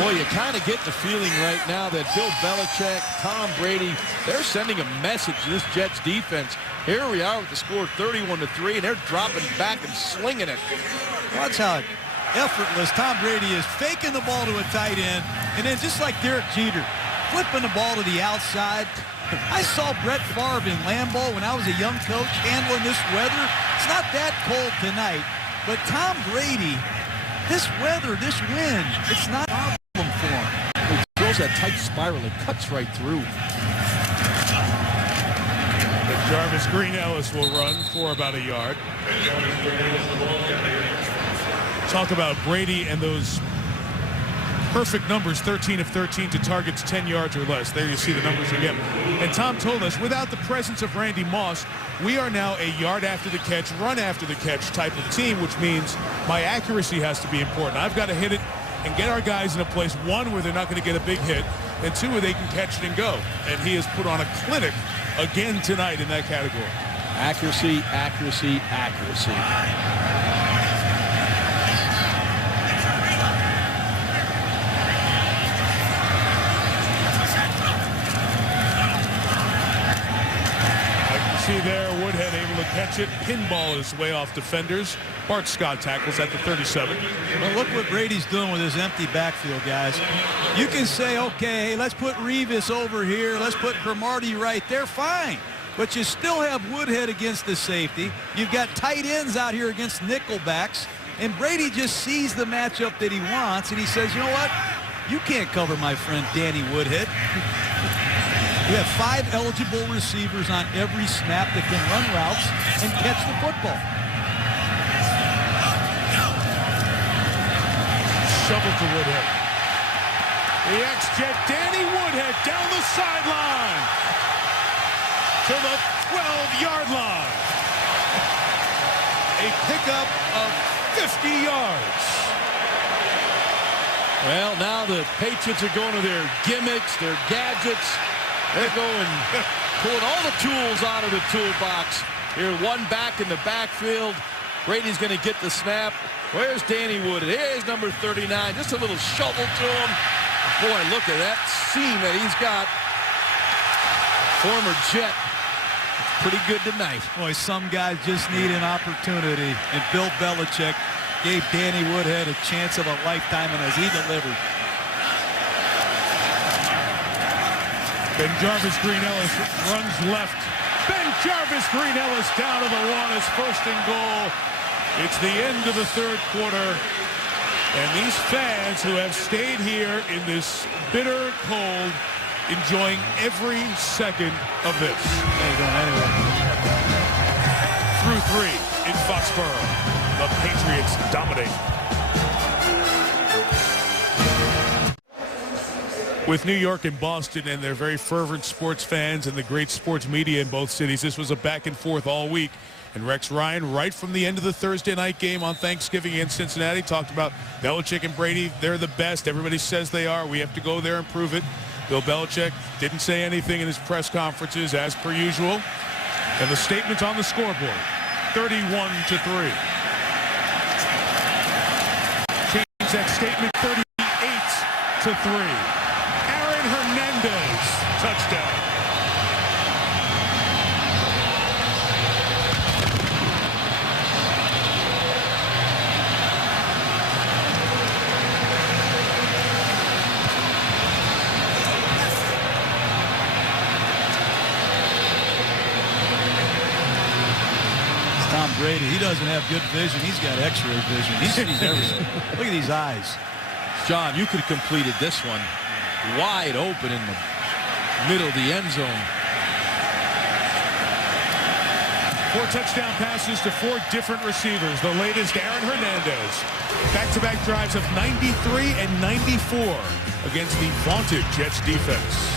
Boy, you kind of get the feeling right now that Bill Belichick, Tom Brady, they're sending a message to this Jets defense. Here we are with the score 31-3, and they're dropping back and slinging it. Watch how effortless Tom Brady is faking the ball to a tight end, and then just like Derek Jeter, flipping the ball to the outside. I saw Brett Favre in Lambeau when I was a young coach handling this weather. It's not that cold tonight, but Tom Brady, this weather, this wind, it's not a problem for him. He throws that tight spiral. It cuts right through. Jarvis Green-Ellis will run for about a yard. Talk about Brady and those perfect numbers, 13 of 13 to targets 10 yards or less. There you see the numbers again. And Tom told us, without the presence of Randy Moss, we are now a yard after the catch, run after the catch type of team, which means my accuracy has to be important. I've got to hit it and get our guys in a place, one, where they're not going to get a big hit, and two, where they can catch it and go. And he has put on a clinic again tonight in that category. Accuracy, accuracy, accuracy. See there, Woodhead able to catch it, pinball his way off defenders. Bart Scott tackles at the 37. Well, look what Brady's doing with his empty backfield, guys. You can say, okay, hey, let's put Revis over here. Let's put Cromartie right there. Fine. But you still have Woodhead against the safety. You've got tight ends out here against nickelbacks. And Brady just sees the matchup that he wants, and he says, you know what? You can't cover my friend Danny Woodhead. We have 5 eligible receivers on every snap that can run routes and catch the football. Shovel to Woodhead. The ex-Jet Danny Woodhead down the sideline to the 12-yard line. A pickup of 50 yards. Well, now the Patriots are going to their gimmicks, their gadgets. They're going, pulling all the tools out of the toolbox. Here, one back in the backfield. Brady's going to get the snap. Where's Danny Woodhead? Here's number 39. Just a little shovel to him. Boy, look at that seam that he's got. Former Jet. pretty good tonight. Boy, some guys just need an opportunity, and Bill Belichick gave Danny Woodhead a chance of a lifetime, and as he delivered. BenJarvus Green-Ellis runs left. BenJarvus Green-Ellis down to the one as first and goal. It's the end of the third quarter. And these fans who have stayed here in this bitter cold, enjoying every second of this. Ain't going anywhere. Through three in Foxborough. The Patriots dominate. With New York and Boston and their very fervent sports fans and the great sports media in both cities, this was a back and forth all week. And Rex Ryan, right from the end of the Thursday night game on Thanksgiving in Cincinnati, talked about Belichick and Brady. They're the best. Everybody says they are. We have to go there and prove it. Bill Belichick didn't say anything in his press conferences, as per usual. And the statement on the scoreboard, 31-3. Change that statement, 38-3. Aaron Hernandez, touchdown. Tom Brady, he doesn't have good vision. He's got x-ray vision. He sees everything. Look at these eyes. John, you could have completed this one wide open in the middle of the end zone. 4 touchdown passes to 4 different receivers. The latest, Aaron Hernandez. Back-to-back drives of 93 and 94 against the vaunted Jets defense.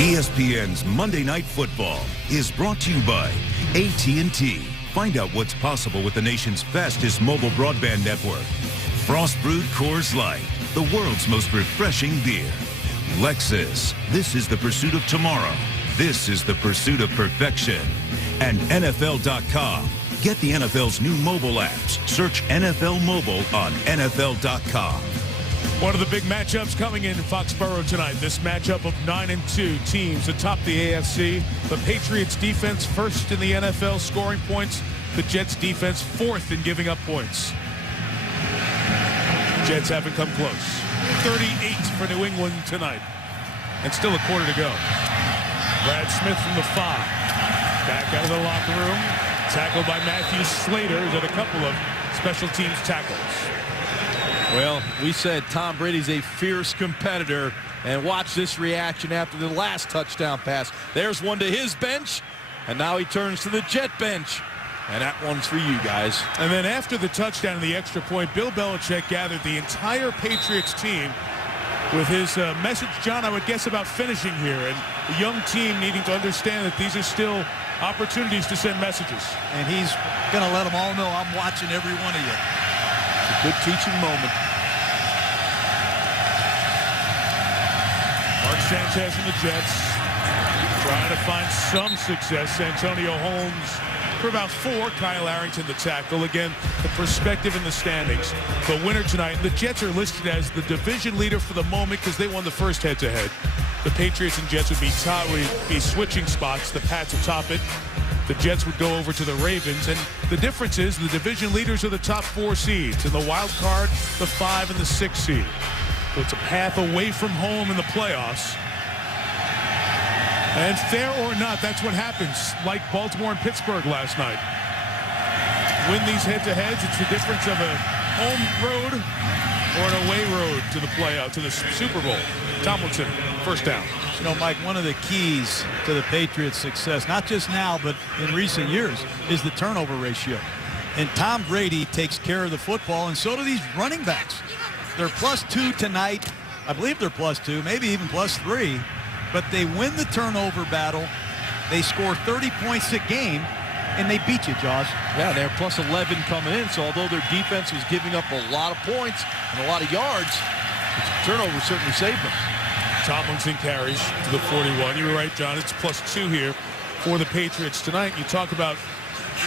ESPN's Monday Night Football is brought to you by AT&T. Find out what's possible with the nation's fastest mobile broadband network. Frost Brewed Coors Light, the world's most refreshing beer. Lexus, this is the pursuit of tomorrow. This is the pursuit of perfection. And NFL.com. Get the NFL's new mobile apps. Search NFL Mobile on NFL.com. One of the big matchups coming in Foxborough tonight. This matchup of 9-2 teams atop the AFC. The Patriots defense first in the NFL scoring points. The Jets defense fourth in giving up points. Jets haven't come close. 38 for New England tonight. And still a quarter to go. Brad Smith from the 5. Back out of the locker room. Tackled by Matthew Slater. He's had a couple of special teams tackles. Well, we said Tom Brady's a fierce competitor, and watch this reaction after the last touchdown pass. There's one to his bench, and now he turns to the Jet bench. And that one's for you guys. And then after the touchdown and the extra point, Bill Belichick gathered the entire Patriots team with his message, John, I would guess, about finishing here. And the young team needing to understand that these are still opportunities to send messages. And he's going to let them all know, I'm watching every one of you. Good teaching moment. Mark Sanchez and the Jets trying to find some success. Antonio Holmes for about 4. Kyle Arrington the tackle. Again, the perspective in the standings. The winner tonight. The Jets are listed as the division leader for the moment because they won the first head-to-head. The Patriots and Jets would be switching spots. The Pats atop it. The Jets would go over to the Ravens, and the difference is the division leaders are the top 4 seeds, and the wild card, the 5 and the 6 seed. So it's a path away from home in the playoffs. And fair or not, that's what happens, like Baltimore and Pittsburgh last night. Win these head-to-heads, it's the difference of a home road or an away road to the playoff, to the Super Bowl. Tomlinson, first down. You know, Mike, one of the keys to the Patriots' success, not just now, but in recent years, is the turnover ratio. And Tom Brady takes care of the football, and so do these running backs. They're +2 tonight. I believe they're +2, maybe even +3. But they win the turnover battle. They score 30 points a game, and they beat you, Josh. Yeah, they're +11 coming in, so although their defense was giving up a lot of points and a lot of yards, turnovers certainly saved them. Tomlinson carries to the 41. You were right, John. It's +2 here for the Patriots tonight. You talk about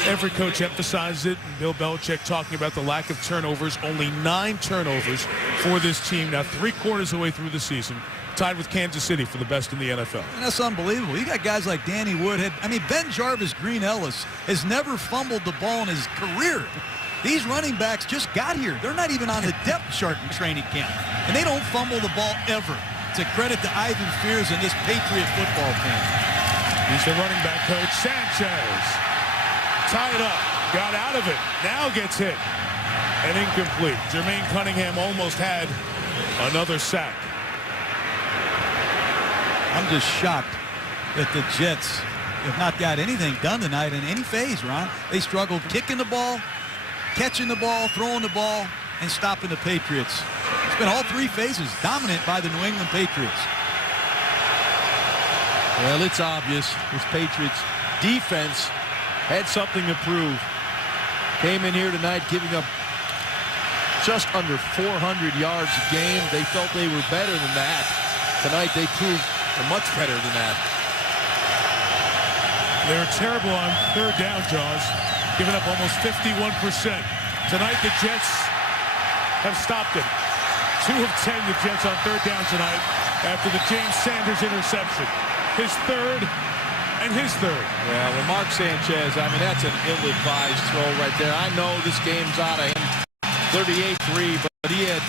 every coach emphasized it. And Bill Belichick talking about the lack of turnovers. Only 9 turnovers for this team. Now 3/4 of the way through the season. tied with Kansas City for the best in the NFL. And that's unbelievable. You got guys like Danny Woodhead. I mean, Ben Jarvis Green Ellis has never fumbled the ball in his career. These running backs just got here. They're not even on the depth chart in training camp. And they don't fumble the ball ever. It's a credit to Ivan Fears and this Patriot football team. He's the running back coach. Sanchez tied up, got out of it, now gets hit. And incomplete. Jermaine Cunningham almost had another sack. I'm just shocked that the Jets have not got anything done tonight in any phase, Ron. They struggled kicking the ball, catching the ball, throwing the ball, and stopping the Patriots. It's been all three phases dominant by the New England Patriots. Well, it's obvious this Patriots defense had something to prove. Came in here tonight giving up just under 400 yards a game. They felt they were better than that. Tonight they proved they're much better than that. They were terrible on third down, Jaws, giving up almost 51%. Tonight the Jets have stopped it. 2 of 10 the Jets on third down tonight after the James Sanders interception. His third and his third. Yeah, well, Mark Sanchez, I mean, that's an ill-advised throw right there. I know this game's out of him, 38-3, but he had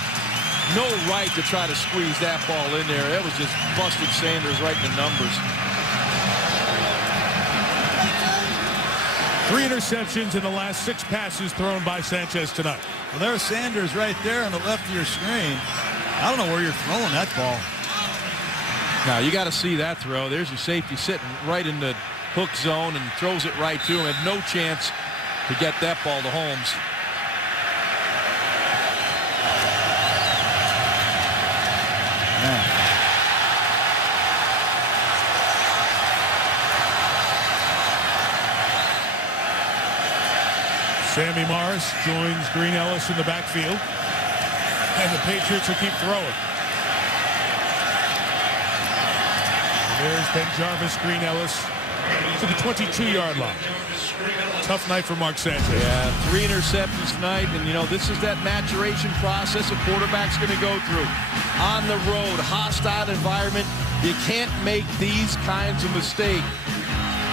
no right to try to squeeze that ball in there. That was just busted Sanders right in the numbers. 3 interceptions in the last 6 passes thrown by Sanchez tonight. Well, there's Sanders right there on the left of your screen. I don't know where you're throwing that ball. Now, you got to see that throw. There's your safety sitting right in the hook zone and throws it right to him. Had no chance to get that ball to Holmes. Man. Sammy Morris joins Green Ellis in the backfield. And the Patriots will keep throwing. There's Ben Jarvis, Green Ellis to the 22-yard line. Tough night for Mark Sanchez. Yeah, 3 interceptions tonight, and, you know, this is that maturation process a quarterback's going to go through. On the road, hostile environment, you can't make these kinds of mistakes.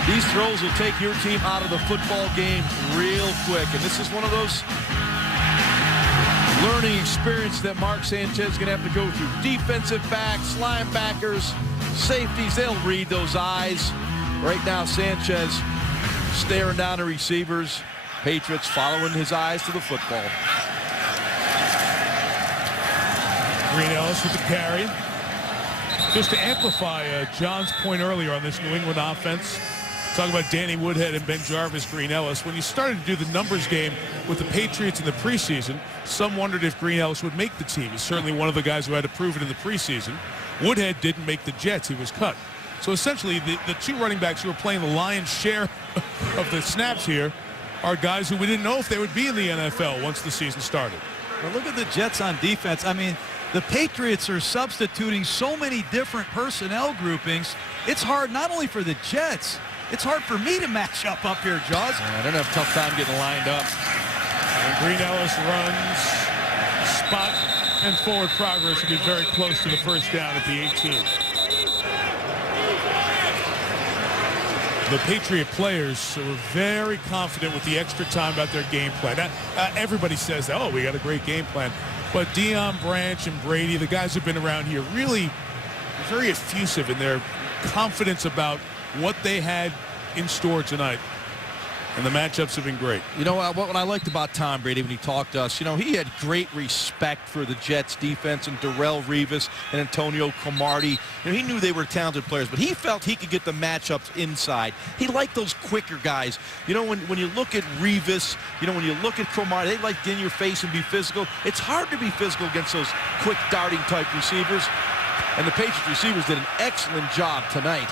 These throws will take your team out of the football game real quick, and this is one of those learning experience that Mark Sanchez is going to have to go through. Defensive backs, linebackers, safeties, they'll read those eyes. Right now, Sanchez staring down the receivers. Patriots following his eyes to the football. Green Ellis with the carry. Just to amplify John's point earlier on this New England offense, talking about Danny Woodhead and Ben Jarvis, Green Ellis. When you started to do the numbers game with the Patriots in the preseason, some wondered if Green Ellis would make the team. He's certainly one of the guys who had to prove it in the preseason. Woodhead didn't make the Jets. He was cut. So essentially, the 2 running backs who are playing the lion's share of the snaps here are guys who we didn't know if they would be in the NFL once the season started. Well, look at the Jets on defense. I mean, the Patriots are substituting so many different personnel groupings. It's hard not only for the Jets, it's hard for me to match up here, Jaws. Yeah, they're going to have a tough time getting lined up. And Green Ellis runs, spot, and forward progress will be very close to the first down at the 18. The Patriot players were very confident with the extra time about their game plan. Everybody says, oh, we got a great game plan. But Deion Branch and Brady, the guys who've been around here, really very effusive in their confidence about what they had in store tonight. And the matchups have been great. You know, what I liked about Tom Brady when he talked to us, you know, he had great respect for the Jets defense and Darrelle Revis and Antonio Cromartie. You know, he knew they were talented players, but he felt he could get the matchups inside. He liked those quicker guys. You know, when you look at Revis, you know, when you look at Cromartie, they like get in your face and be physical. It's hard to be physical against those quick darting type receivers. And the Patriots receivers did an excellent job tonight.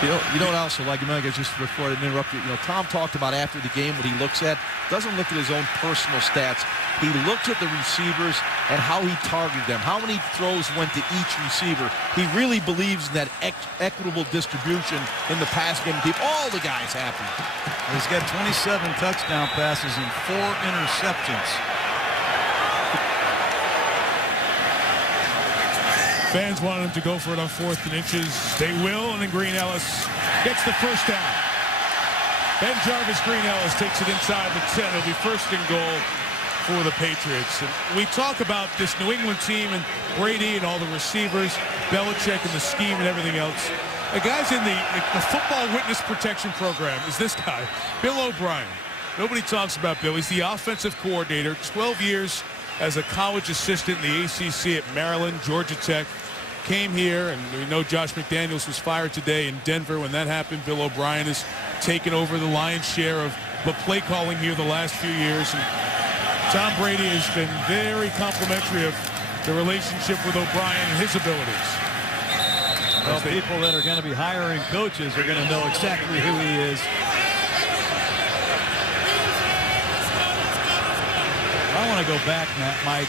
You know what I also like, just before I interrupt you, Tom talked about after the game what he looks at. Doesn't look at his own personal stats. He looks at the receivers and how he targeted them, how many throws went to each receiver. He really believes in that equitable distribution in the pass game to keep all the guys happy. He's got 27 touchdown passes and 4 interceptions. Fans wanted him to go for it on 4th and inches. They will, and then Green Ellis gets the first down. Ben Jarvis Green Ellis takes it inside the 10. It'll be 1st and goal for the Patriots. And we talk about this New England team and Brady and all the receivers, Belichick and the scheme and everything else. The guy's in the football witness protection program is this guy, Bill O'Brien. Nobody talks about Bill. He's the offensive coordinator, 12 years as a college assistant in the ACC at Maryland, Georgia Tech. Came here, and we know Josh McDaniels was fired today in Denver. When that happened, Bill O'Brien has taken over the lion's share of the play calling here the last few years. And Tom Brady has been very complimentary of the relationship with O'Brien and his abilities. Well, people that are going to be hiring coaches are going to know exactly who he is. I want to go back, Mike.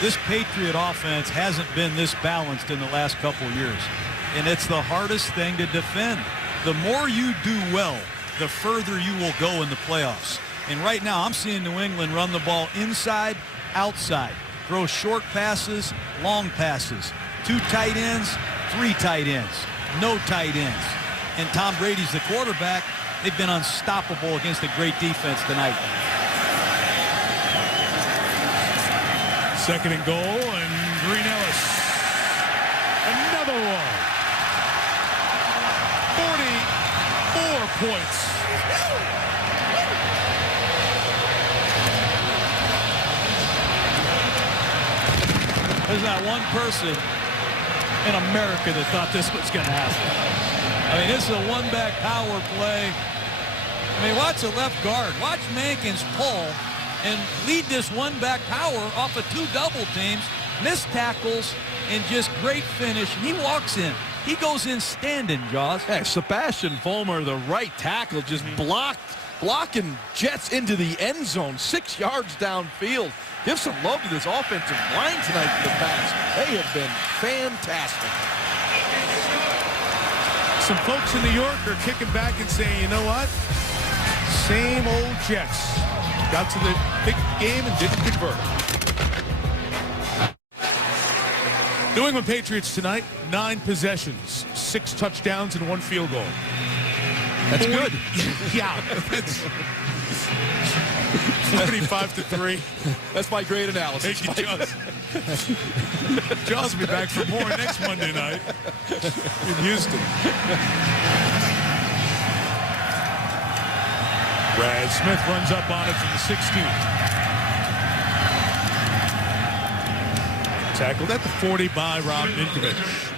This Patriot offense hasn't been this balanced in the last couple of years, and it's the hardest thing to defend. The more you do well, the further you will go in the playoffs. And right now, I'm seeing New England run the ball inside, outside, throw short passes, long passes, 2 tight ends, 3 tight ends, no tight ends. And Tom Brady's the quarterback. They've been unstoppable against a great defense tonight. 2nd and goal, and Green Ellis. Another one. 44 points. There's not one person in America that thought this was going to happen. I mean, this is a one-back power play. I mean, watch the left guard. Watch Mankins pull and lead this one-back power off of 2 double teams, missed tackles, and just great finish. And he walks in. He goes in standing, Jaws. Hey, Sebastian Vollmer, the right tackle, just blocking Jets into the end zone, 6 yards downfield. Give some love to this offensive line tonight for the Pats. They have been fantastic. Some folks in New York are kicking back and saying, you know what? Same old Jets. Got to the big game and didn't convert. New England Patriots tonight, 9 possessions, 6 touchdowns, and 1 field goal. That's good. Yeah. It's 45-3. That's my great analysis. Thank you, Jaws. Jaws will be back for more next Monday night in Houston. Brad Smith runs up on it from the 16. Tackled at the 40 by Rob Ninkovich.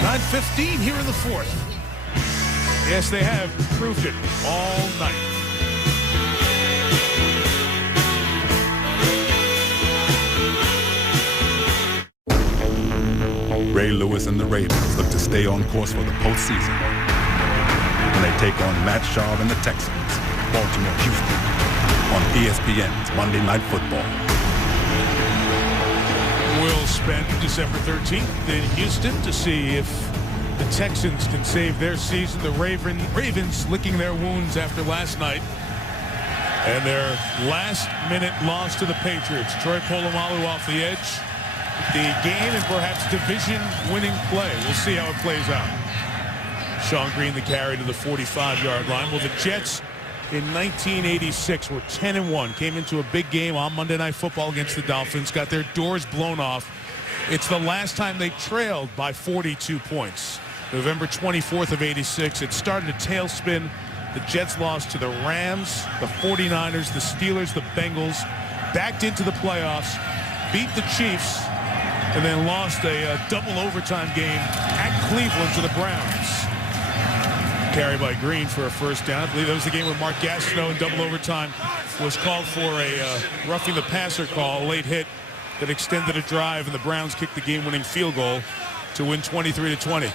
9:15 here in the 4th. Yes, they have proved it all night. Ray Lewis and the Ravens look to stay on course for the postseason when they take on Matt Schaub and the Texans, Baltimore, Houston, on ESPN's Monday Night Football. We'll spend December 13th in Houston to see if the Texans can save their season. The Ravens licking their wounds after last night and their last-minute loss to the Patriots. Troy Polamalu off the edge. The game and perhaps division-winning play. We'll see how it plays out. Sean Green the carry to the 45-yard line. Well, the Jets in 1986 were 10-1. Came into a big game on Monday Night Football against the Dolphins. Got their doors blown off. It's the last time they trailed by 42 points. November 24th of 86. It started a tailspin. The Jets lost to the Rams, the 49ers, the Steelers, the Bengals. Backed into the playoffs. Beat the Chiefs. And then lost a double overtime game at Cleveland to the Browns. Carry by Green for a first down. I believe that was the game where Mark Gastineau in double overtime was called for a roughing the passer call, a late hit that extended a drive, and the Browns kicked the game-winning field goal to win 23-20.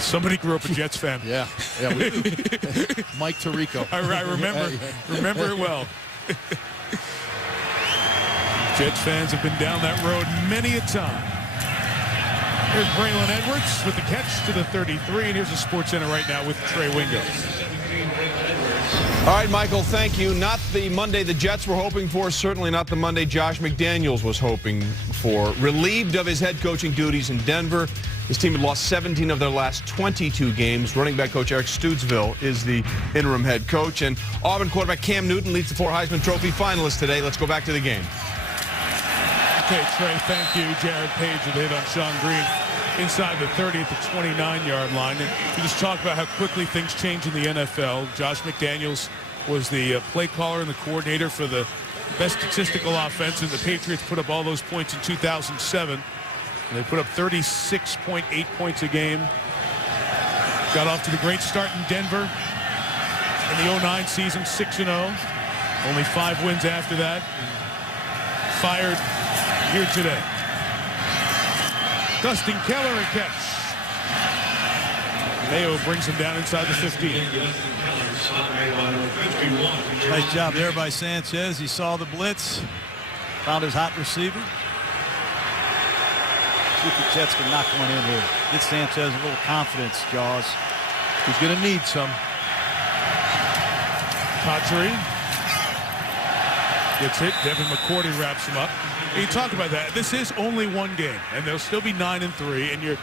Somebody grew up a Jets fan. Yeah, we do. Mike Tirico. I remember it well. Jets fans have been down that road many a time. Here's Braylon Edwards with the catch to the 33, and here's the SportsCenter right now with Trey Wingo. All right, Michael, thank you. Not the Monday the Jets were hoping for, certainly not the Monday Josh McDaniels was hoping for. Relieved of his head coaching duties in Denver, his team had lost 17 of their last 22 games. Running back coach Eric Stootsville is the interim head coach. And Auburn quarterback Cam Newton leads the 4 Heisman Trophy finalists today. Let's go back to the game. Okay, Trey, thank you. Jared Page with a hit on Sean Green inside the 30 at the 29-yard line. And you just talk about how quickly things change in the NFL. Josh McDaniels was the play caller and the coordinator for the best statistical offense, and the Patriots put up all those points in 2007. And they put up 36.8 points a game. Got off to the great start in Denver in the 09 season, 6-0. Only 5 wins after that. Fired here today. Dustin Keller, a catch. Mayo brings him down inside the 15. Nice job there by Sanchez. He saw the blitz, found his hot receiver. See if the Jets can knock one in here. Get Sanchez a little confidence, Jaws. He's going to need some. Patry gets hit. Devin McCourty wraps him up. And you talk about that. This is only one game, and they'll still be 9-3. And you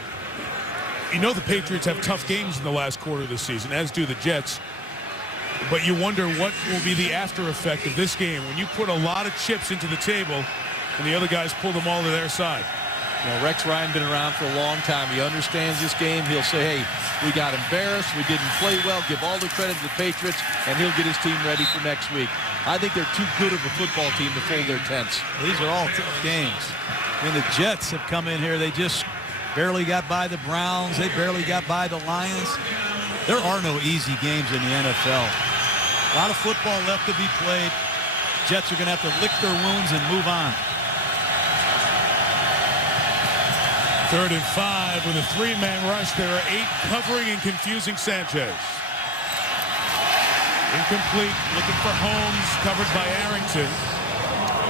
know the Patriots have tough games in the last quarter of the season, as do the Jets. But you wonder what will be the after effect of this game when you put a lot of chips into the table and the other guys pull them all to their side. You know, Rex Ryan been around for a long time. He understands this game. He'll say, hey, we got embarrassed. We didn't play well. Give all the credit to the Patriots, and he'll get his team ready for next week. I think they're too good of a football team to fold their tents. These are all tough games. I mean, the Jets have come in here. They just barely got by the Browns. They barely got by the Lions. There are no easy games in the NFL. A lot of football left to be played. Jets are going to have to lick their wounds and move on. 3rd and 5 with a 3-man rush. There are 8 covering and confusing Sanchez. Incomplete, looking for Holmes, covered by Arrington.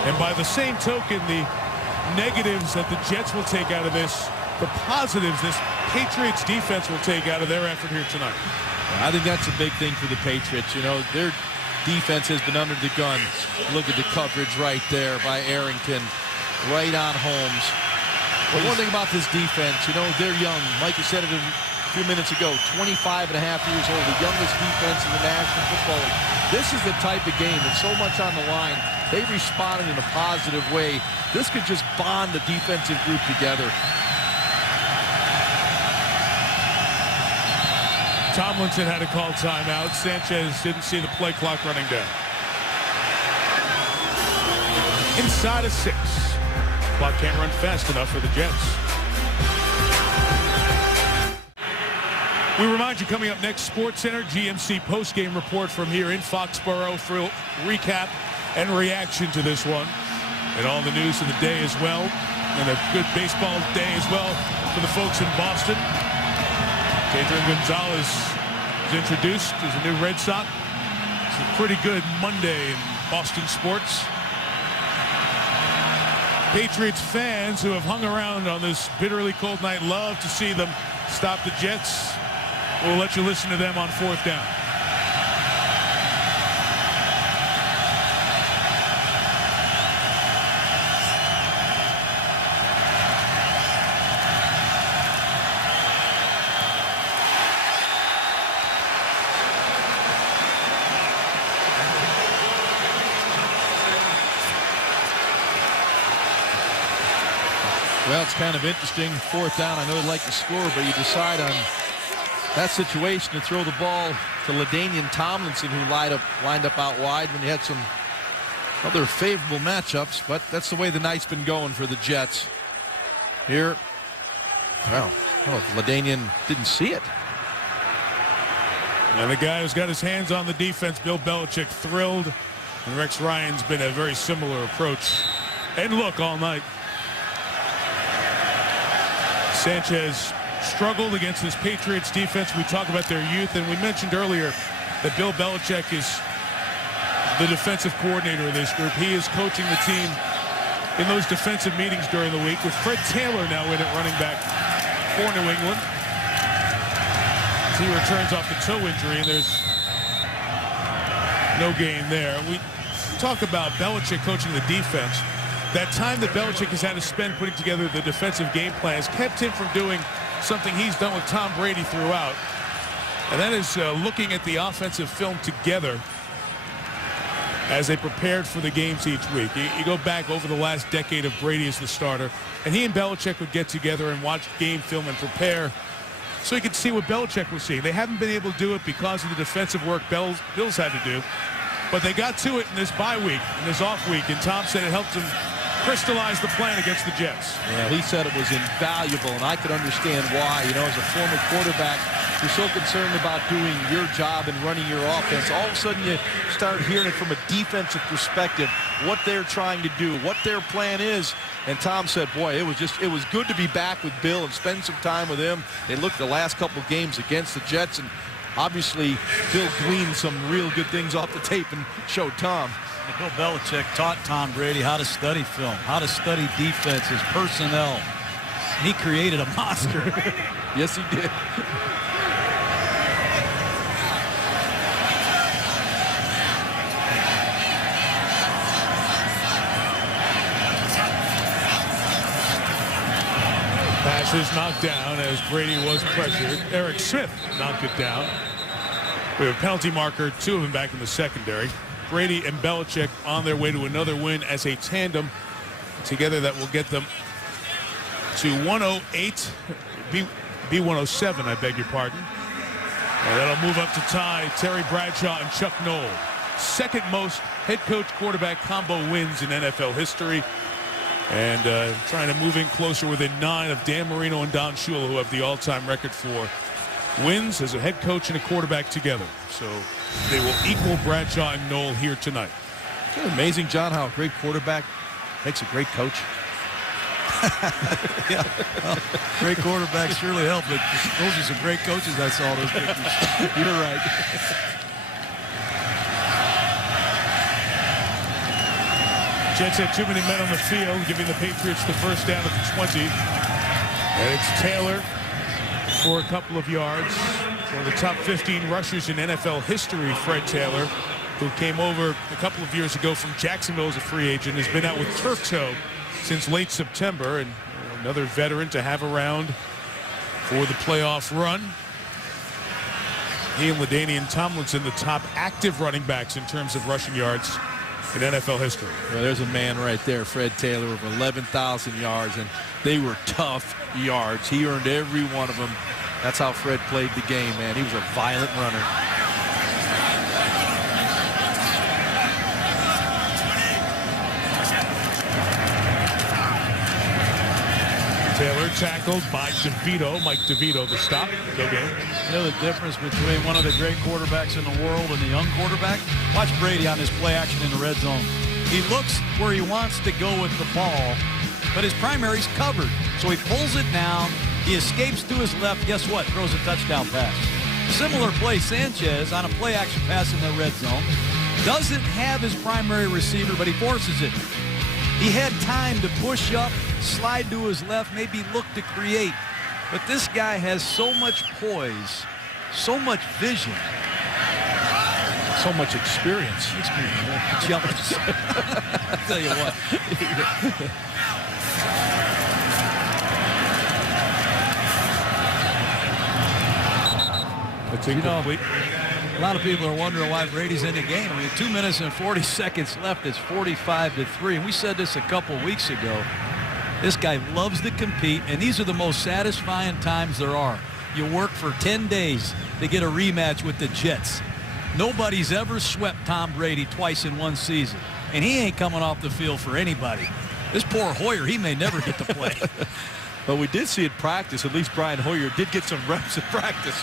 And by the same token, the negatives that the Jets will take out of this, the positives this Patriots defense will take out of their effort here tonight. I think that's a big thing for the Patriots. You know, their defense has been under the gun. Look at the coverage right there by Arrington, right on Holmes. But one thing about this defense, you know, they're young. Mike has said it a few minutes ago, 25 and a half years old, the youngest defense in the National Football League. This is the type of game that's so much on the line. They responded in a positive way. This could just bond the defensive group together. Tomlinson had to call timeout. Sanchez didn't see the play clock running down. Inside of 6. Clock can't run fast enough for the Jets. We remind you, coming up next, Sports Center GMC postgame report from here in Foxborough for a recap and reaction to this one. And all the news of the day as well. And a good baseball day as well for the folks in Boston. Adrian Gonzalez is introduced as a new Red Sox. It's a pretty good Monday in Boston sports. Patriots fans who have hung around on this bitterly cold night love to see them stop the Jets. We'll let you listen to them on 4th down. Well, it's kind of interesting. 4th down, I know they'd like to score, but you decide on that situation to throw the ball to LaDainian Tomlinson, who lined up out wide when you had some other favorable matchups, but that's the way the night's been going for the Jets. Here, well, LaDainian didn't see it. And the guy who's got his hands on the defense, Bill Belichick, thrilled. And Rex Ryan's been a very similar approach and look all night. Sanchez struggled against this Patriots defense. We talk about their youth, and we mentioned earlier that Bill Belichick is the defensive coordinator of this group. He is coaching the team in those defensive meetings during the week, with Fred Taylor now in at running back for New England. As he returns off the toe injury, and there's No gain there. We talk about Belichick coaching the defense. That time that Belichick has had to spend putting together the defensive game plan has kept him from doing something he's done with Tom Brady throughout. And that is looking at the offensive film together as they prepared for the games each week. You go back over the last decade of Brady as the starter, and he and Belichick would get together and watch game film and prepare so he could see what Belichick was seeing. They haven't been able to do it because of the defensive work Bills had to do, but they got to it in this bye week, in this off week, and Tom said it helped him crystallize the plan against the Jets. Yeah, he said it was invaluable, and I could understand why. You know, as a former quarterback, you're so concerned about doing your job and running your offense. All of a sudden, you start hearing it from a defensive perspective, what they're trying to do, what their plan is. And Tom said, boy, it was good to be back with Bill and spend some time with him. They looked the last couple of games against the Jets, and obviously Bill gleaned some real good things off the tape and showed Tom. Bill Belichick taught Tom Brady how to study film, how to study defenses, personnel. He created a monster. Yes, he did. Pass is knocked down as Brady was pressured. Eric Smith knocked it down. We have a penalty marker, 2 of them back in the secondary. Brady and Belichick on their way to another win as a tandem together that will get them to 108, B107, I beg your pardon. And that'll move up to tie Terry Bradshaw and Chuck Noll. Second most head coach quarterback combo wins in NFL history. And trying to move in closer within 9 of Dan Marino and Don Shula, who have the all-time record for wins as a head coach and a quarterback together. So they will equal Bradshaw and Noll here tonight. Isn't it amazing, John, how a great quarterback makes a great coach? Yeah, well, great quarterbacks surely help, but those are some great coaches I saw those pictures. You're right. Jets had too many men on the field, giving the Patriots the first down at the 20. And it's Taylor for a couple of yards. One of the top 15 rushers in NFL history, Fred Taylor, who came over a couple of years ago from Jacksonville as a free agent, has been out with turf toe since late September, and another veteran to have around for the playoff run. He and LaDainian Tomlinson, the top active running backs in terms of rushing yards in NFL history. Well, there's a man right there, Fred Taylor, over 11,000 yards, and they were tough yards. He earned every one of them. That's how Fred played the game, man. He was a violent runner. Taylor tackled by DeVito. Mike DeVito, the stop. No game. You know the difference between one of the great quarterbacks in the world and the young quarterback? Watch Brady on his play action in the red zone. He looks where he wants to go with the ball, but his primary's covered. So he pulls it down. He escapes to his left. Guess what? Throws a touchdown pass. Similar play, Sanchez on a play action pass in the red zone. Doesn't have his primary receiver, but he forces it. He had time to push up, slide to his left, maybe look to create. But this guy has so much poise, so much vision. So much experience. I'll tell you what. That's incomplete. A lot of people are wondering why Brady's in the game. I mean, 2 minutes and 40 seconds left. It's 45-3. And we said this a couple weeks ago. This guy loves to compete, and these are the most satisfying times there are. You work for 10 days to get a rematch with the Jets. Nobody's ever swept Tom Brady twice in one season, and he ain't coming off the field for anybody. This poor Hoyer, he may never get to play. But we did see it practice. At least Brian Hoyer did get some reps at practice.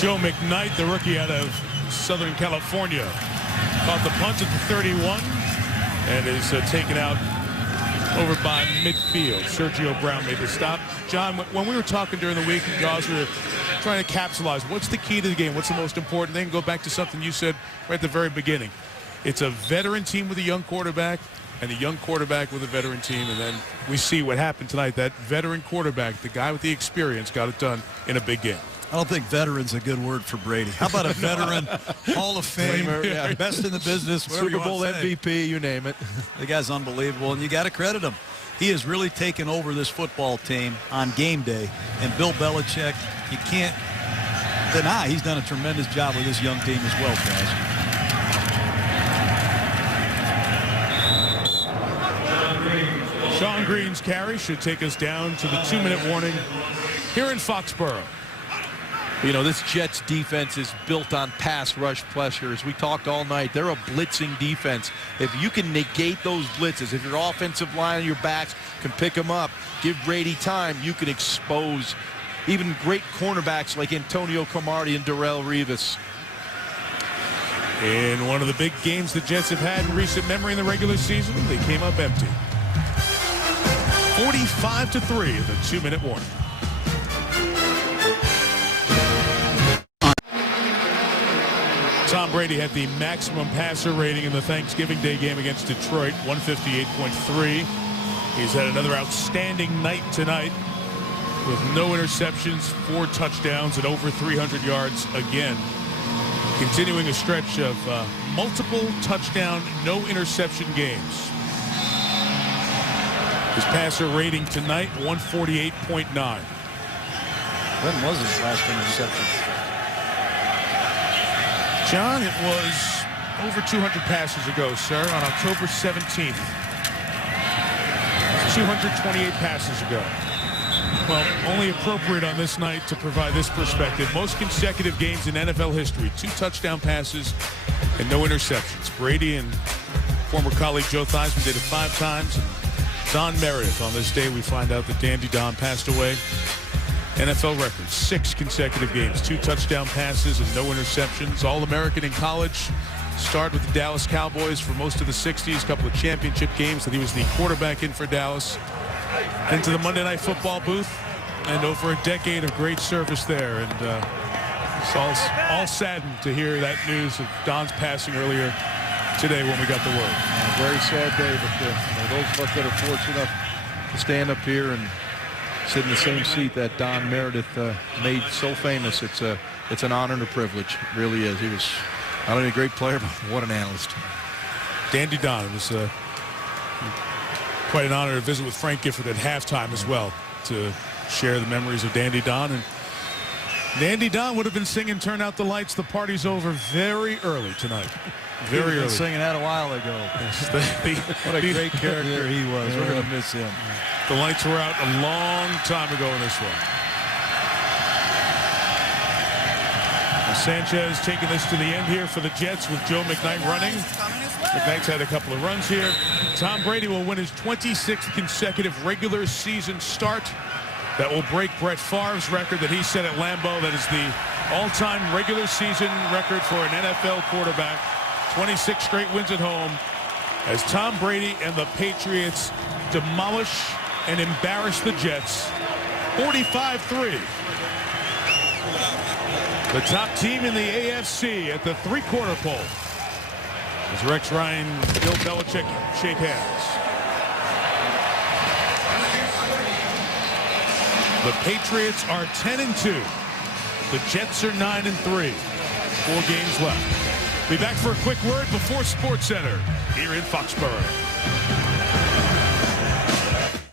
Joe McKnight, the rookie out of Southern California, caught the punt at the 31 and is taken out over by midfield. Sergio Brown made the stop. John, when we were talking during the week, guys were trying to capsulize. What's the key to the game? What's the most important thing? Go back to something you said right at the very beginning. It's a veteran team with a young quarterback, and a young quarterback with a veteran team, and then we see what happened tonight. That veteran quarterback, the guy with the experience, got it done in a big game. I don't think veteran's a good word for Brady. How about a veteran Hall of Famer, best in the business, Super Bowl MVP, you name it. The guy's unbelievable, and you got to credit him. He has really taken over this football team on game day. And Bill Belichick, you can't deny he's done a tremendous job with this young team as well, guys. Sean Green's carry should take us down to the 2-minute warning here in Foxborough. You know, this Jets defense is built on pass rush pressure. As we talked all night, they're a blitzing defense. If you can negate those blitzes, if your offensive line and your backs can pick them up, give Brady time, you can expose even great cornerbacks like Antonio Cromartie and Darrelle Revis. In one of the big games the Jets have had in recent memory in the regular season, they came up empty. 45-3 in the 2-minute warning. Tom Brady had the maximum passer rating in the Thanksgiving Day game against Detroit, 158.3. He's had another outstanding night tonight with no interceptions, 4 touchdowns, and over 300 yards again. Continuing a stretch of multiple touchdown, no interception games. His passer rating tonight, 148.9. When was his last interception? John, it was over 200 passes ago, sir, on October 17th. 228 passes ago. Well, only appropriate on this night to provide this perspective. Most consecutive games in NFL history, 2 touchdown passes and no interceptions. Brady and former colleague Joe Theismann did it 5 times. And Don Meredith, on this day, we find out that Dandy Don passed away. NFL record, 6 consecutive games, 2 touchdown passes and no interceptions. All-American in college. Started with the Dallas Cowboys for most of the 60s, a couple of championship games that he was the quarterback in for Dallas. Into the Monday Night Football booth, and over a decade of great service there. And it's all saddened to hear that news of Don's passing earlier today when we got the word. A very sad day, but those of us that are fortunate enough to stand up here and sit in the same seat that Don Meredith made so famous, it's an honor and a privilege. It really is. He was not only a great player, but what an analyst. Dandy Don. It was quite an honor to visit with Frank Gifford at halftime as well, to share the memories of Dandy Don. And Dandy Don would have been singing "Turn Out the Lights, the Party's Over" very early tonight. Very early. Singing that a while ago. What a great character he was. We're going to miss him. The lights were out a long time ago in this one. Sanchez taking this to the end here for the Jets with Joe McKnight running. McKnight's had a couple of runs here. Tom Brady will win his 26th consecutive regular season start. That will break Brett Favre's record that he set at Lambeau. That is the all-time regular season record for an NFL quarterback. 26 straight wins at home as Tom Brady and the Patriots demolish and embarrass the Jets. 45-3. The top team in the AFC at the 3-quarter pole. As Rex Ryan, Bill Belichick shake hands. The Patriots are 10-2. The Jets are 9-3. 4 games left. Be back for a quick word before SportsCenter here in Foxborough.